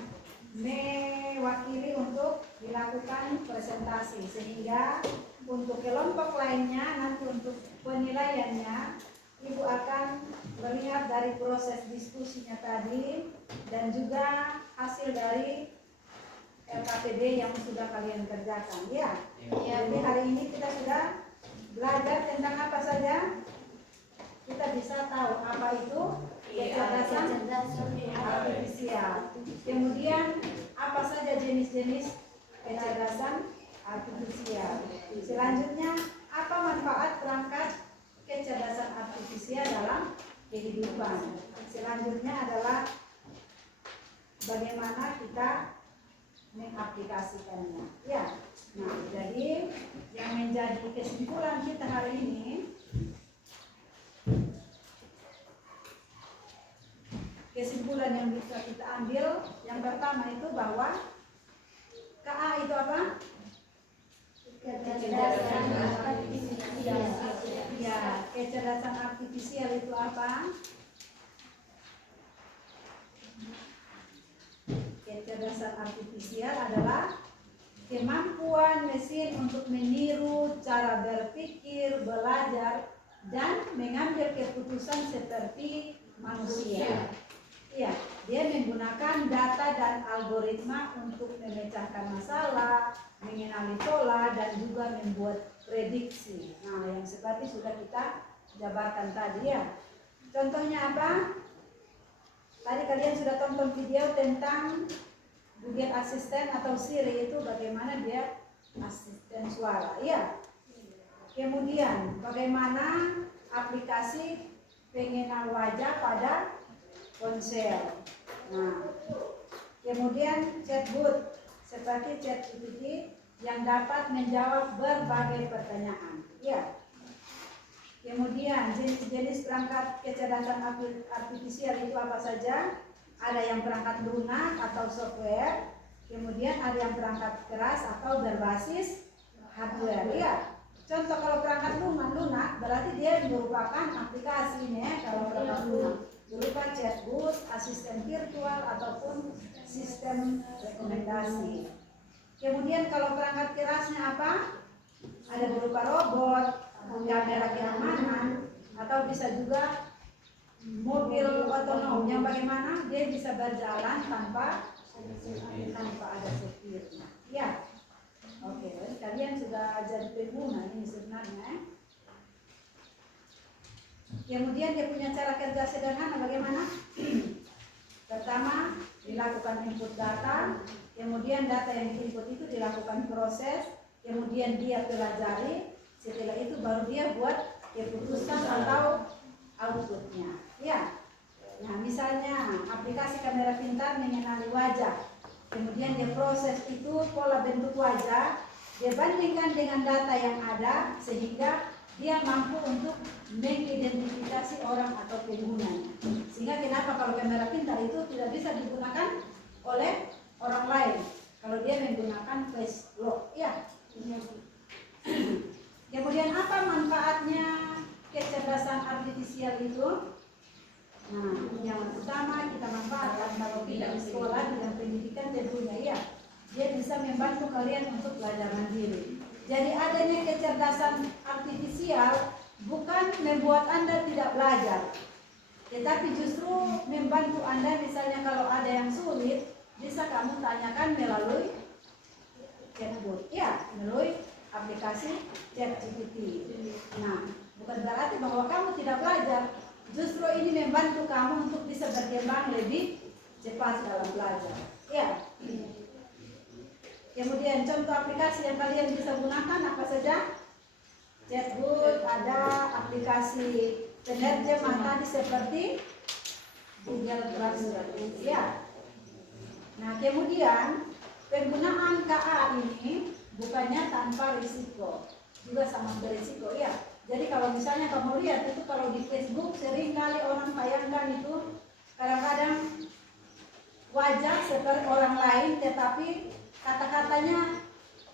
mewakili untuk dilakukan presentasi, sehingga untuk kelompok lainnya nanti untuk penilaiannya Ibu akan melihat dari proses diskusinya tadi dan juga hasil dari LKPD yang sudah kalian kerjakan, ya. Jadi hari ini kita sudah belajar tentang apa saja. Kita bisa tahu apa itu kecerdasan artifisial. Kemudian apa saja jenis-jenis kecerdasan artifisial. Selanjutnya, apa manfaat perangkat kecerdasan artifisial dalam kehidupan. Selanjutnya adalah bagaimana kita mengaplikasikannya. Ya. Nah, jadi yang menjadi kesimpulan kita hari ini, kesimpulan yang bisa kita ambil yang pertama itu bahwa KA itu apa? Kecerdasan artifisial. Ya, kecerdasan artifisial itu apa? Kecerdasan artifisial adalah kemampuan mesin untuk meniru cara berpikir, belajar, dan mengambil keputusan seperti manusia. Iya, dia menggunakan data dan algoritma untuk memecahkan masalah, mengenali pola, dan juga membuat prediksi. Nah, yang seperti sudah kita jabarkan tadi ya. Contohnya apa? Tadi kalian sudah tonton video tentang Google Assistant atau Siri, itu bagaimana dia asisten suara. Iya. Kemudian bagaimana aplikasi pengenal wajah pada ponsel. Nah, kemudian chatbot seperti ChatGPT yang dapat menjawab berbagai pertanyaan. Ya. Kemudian jenis-jenis perangkat kecerdasan artifisial itu apa saja? Ada yang perangkat lunak atau software, kemudian ada yang perangkat keras atau berbasis hardware. Ya. Contoh kalau perangkat lunak berarti dia merupakan aplikasi nih ya, kalau perangkat lunak berupa chatbot, asisten virtual ataupun sistem rekomendasi. Kemudian kalau perangkat kerasnya apa? Ada berupa robot, kamera keamanan, atau bisa juga mobil otonom yang bagaimana dia bisa berjalan tanpa ada setirnya. Ya, oke, kalian sudah jadi pengguna ini sebenarnya. Kemudian dia punya cara kerja sederhana bagaimana? Pertama, dilakukan input data, kemudian data yang diinput itu dilakukan proses, kemudian dia pelajari, setelah itu baru dia buat keputusan atau outputnya. Ya. Nah, misalnya aplikasi kamera pintar mengenali wajah, kemudian dia proses itu pola bentuk wajah, dia bandingkan dengan data yang ada sehingga dia mampu untuk mengidentifikasi orang atau penggunanya. Sehingga kenapa kalau kamera pintar itu tidak bisa digunakan oleh orang lain kalau dia menggunakan face lock. Ya. Kemudian apa manfaatnya kecerdasan artifisial itu? Nah, yang pertama kita manfaatkan membantu kalian untuk belajar mandiri. Jadi adanya kecerdasan artifisial bukan membuat Anda tidak belajar, tetapi justru membantu Anda. Misalnya kalau ada yang sulit, bisa kamu tanyakan melalui chatbot, ya, melalui aplikasi ChatGPT. Nah, bukan berarti bahwa kamu tidak belajar, justru ini membantu kamu untuk bisa berkembang lebih cepat dalam belajar. Ya. Kemudian contoh aplikasi yang kalian bisa gunakan apa saja? Chatbot, ada aplikasi penerjemah tadi seperti Google Translate. Ya. Nah, kemudian penggunaan KA ini bukannya tanpa risiko, juga sangat berisiko, ya. Jadi kalau misalnya kamu lihat itu, kalau di Facebook sering kali orang tayangkan itu kadang-kadang wajah seperti orang lain, tetapi kata-katanya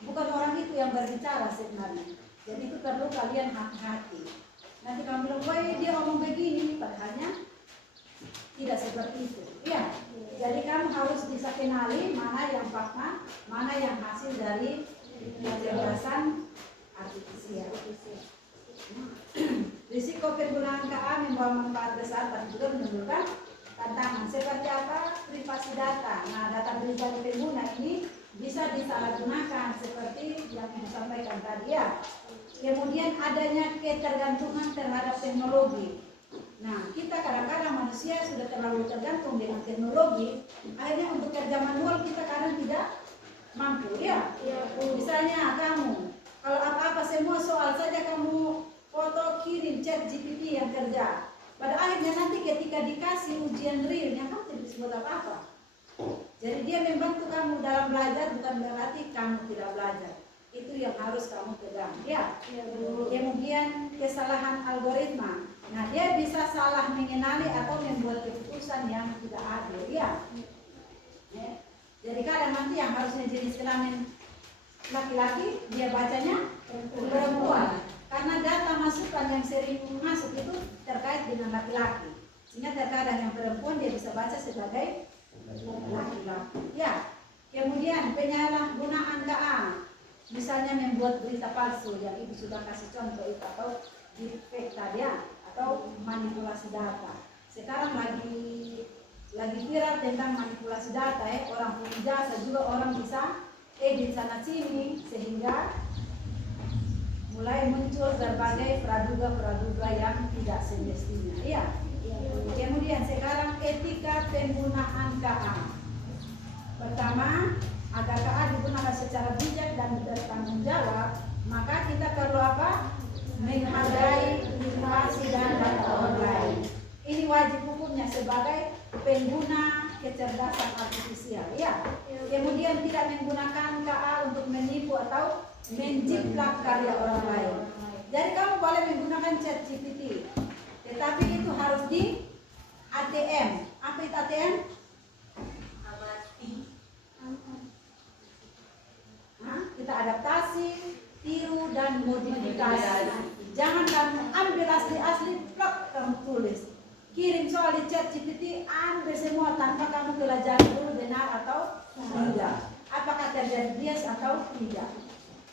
bukan orang itu yang berbicara sebenarnya. Jadi itu perlu kalian hati-hati. Nanti kamu bilang, wah dia ngomong begini, padahalnya tidak seperti itu. Ya, jadi kamu harus bisa kenali mana yang fakta, mana yang hasil dari kecerdasan artifisial. Risiko penggunaan KA membawa manfaat besar, tapi juga menimbulkan tantangan. Seperti apa? Privasi data. Nah, data pribadi pengguna ini bisa disalahgunakan seperti yang disampaikan tadi, ya. Kemudian adanya ketergantungan terhadap teknologi. Nah, kita kadang-kadang manusia sudah terlalu tergantung dengan teknologi, akhirnya untuk kerja manual kita kadang tidak mampu, ya. Misalnya kamu, kalau apa-apa semua soal saja kamu foto kirim ChatGPT yang kerja. Pada akhirnya nanti ketika dikasih ujian realnya kamu tidak bisa buat apa-apa. Jadi dia membantu kamu dalam belajar, bukan berarti kamu tidak belajar. Itu yang harus kamu pegang, ya. Kemudian kesalahan algoritma. Nah, dia bisa salah mengenali atau membuat keputusan yang tidak adil, ya. Jadi kadang nanti yang harusnya jenis kelamin laki-laki, dia bacanya perempuan. Karena data masukan yang sering masuk itu terkait dengan laki-laki. Sehingga terkadang yang perempuan dia bisa baca sebagai laki-laki. Ya. Kemudian penyalahgunaan KA. Misalnya membuat berita palsu yang ibu sudah kasih contoh itu, atau deepfake tadi, ya, atau manipulasi data. Sekarang lagi viral tentang manipulasi data, ya. Orang punya jasa juga orang bisa edit sana sini sehingga mulai muncul berbagai praduga-praduga yang tidak semestinya, ya. Kemudian sekarang etika penggunaan KA. Pertama, agar KA digunakan secara bijak dan bertanggung jawab, maka kita perlu apa? Menghargai privasi dan data orang lain. Ini wajib hukumnya sebagai pengguna kecerdasan artifisial, ya. Kemudian tidak menggunakan KA untuk menipu atau menjiplak karya orang lain. Jadi kamu boleh menggunakan ChatGPT, tetapi itu harus di ATM. Apa itu ATM? Kita adaptasi, tiru, dan modifikasi. Jangan kamu ambil asli-asli, plak kamu tulis. Kirim soal di ChatGPT, ambil semua tanpa kamu pelajari dulu benar atau tidak. Apakah terjadi bias atau tidak.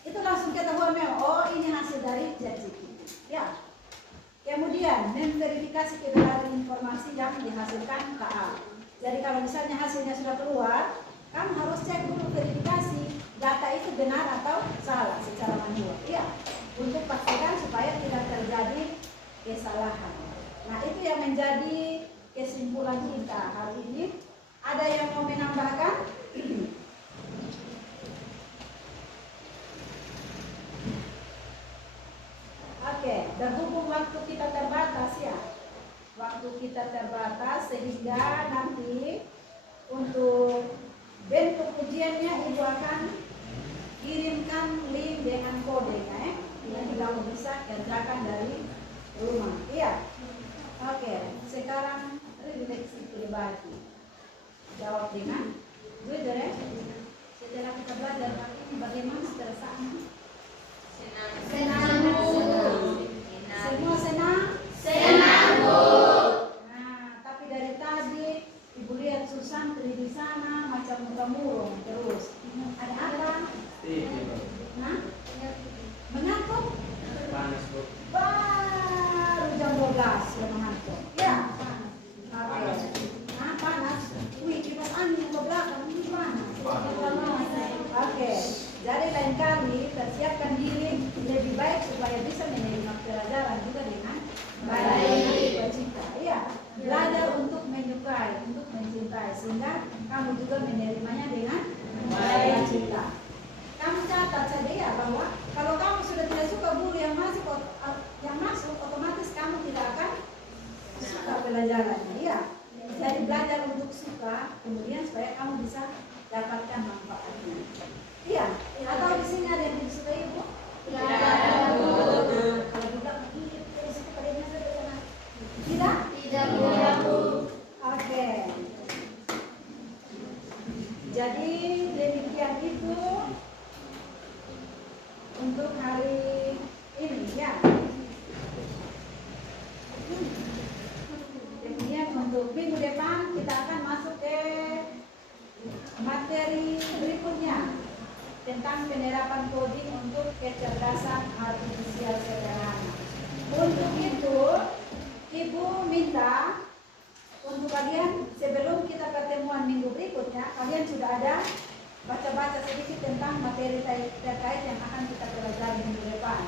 Itu langsung ketahuan memang, oh ini hasil dari ChatGPT. Ya. Kemudian memverifikasi kebenaran informasi yang dihasilkan KA. Jadi kalau misalnya hasilnya sudah keluar, kamu harus cek dulu verifikasi data itu benar atau salah secara manual, ya, untuk pastikan supaya tidak terjadi kesalahan. Nah, itu yang menjadi kesimpulan kita hari ini. Ada yang mau menambahkan? Oke, berhubung waktu kita terbatas, ya. Waktu kita terbatas sehingga nanti untuk bentuk ujiannya ibu akan kirimkan link dengan kodenya, ya. Nanti kamu bisa kerjakan dari rumah, iya. Oke, sekarang refleksi pribadi. Jawab dengan jujur, ya. Setelah kita belajar hari ini bagaimana perasaanmu? Senang. Semua senang? Senang, Bu. Nah, tapi dari tadi ibu lihat lihat susantri di sana macam muka murung terus. Ada apa? Nah, mengantuk? Panas bu. Baru jam 12 ya mengantuk. Ya. Oke. Nah, panas. Wih, kipas angin ke belakang ini panas. Oke. Jadi lain kali persiapkan diri lebih baik supaya bisa menerima pelajaran juga dengan baik. Iya. Belajar untuk menyukai, untuk mencintai, sehingga kamu juga menerimanya dengan baik cinta. Kamu catat saja ya bahwa kalau kamu sudah tidak suka guru yang masuk, otomatis kamu tidak akan suka pelajarannya. Iya. Jadi belajar untuk suka, kemudian supaya kamu bisa dapatkan manfaatnya. Iya. Atau di sini ada yang disukai ibu? Tidak. Kalau juga begitu, situ kalian ada di sana. Tidak? Tidak Bu. Oke. Jadi demikian itu untuk hari ini ya. Kemudian untuk minggu depan kita akan masuk ke materi berikutnya tentang penerapan coding untuk kecerdasan artifisial sederhana. Untuk itu, Ibu minta untuk kalian sebelum kita pertemuan minggu berikutnya, kalian sudah ada baca-baca sedikit tentang materi terkait yang akan kita pelajari minggu depan.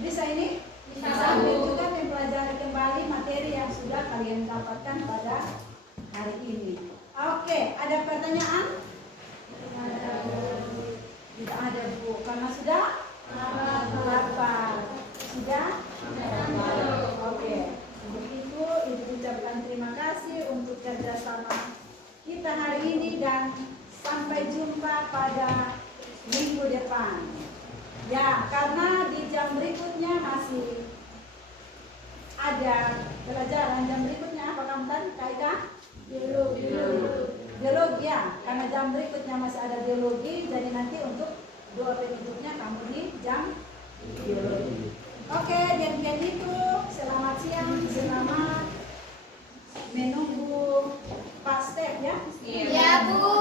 Bisa ini? Bisa. Sambil juga mempelajari kembali materi yang sudah kalian dapatkan pada hari ini. Oke, ada pertanyaan? Tidak ada Bu, karena sudah hafal. Sudah? Oke. Untuk itu, Ibu ucapkan terima kasih untuk kerjasama kita hari ini dan sampai jumpa pada minggu depan. Ya, karena di jam berikutnya masih ada pelajaran. Jam berikutnya apa kamu tadi? Kaidah? Biologi ya, karena jam berikutnya masih ada biologi, jadi nanti untuk 2 penutupnya kamu di jam biologi. Oke, demikian itu. Selamat siang, selamat menunggu Pak Step ya. Iya Bu.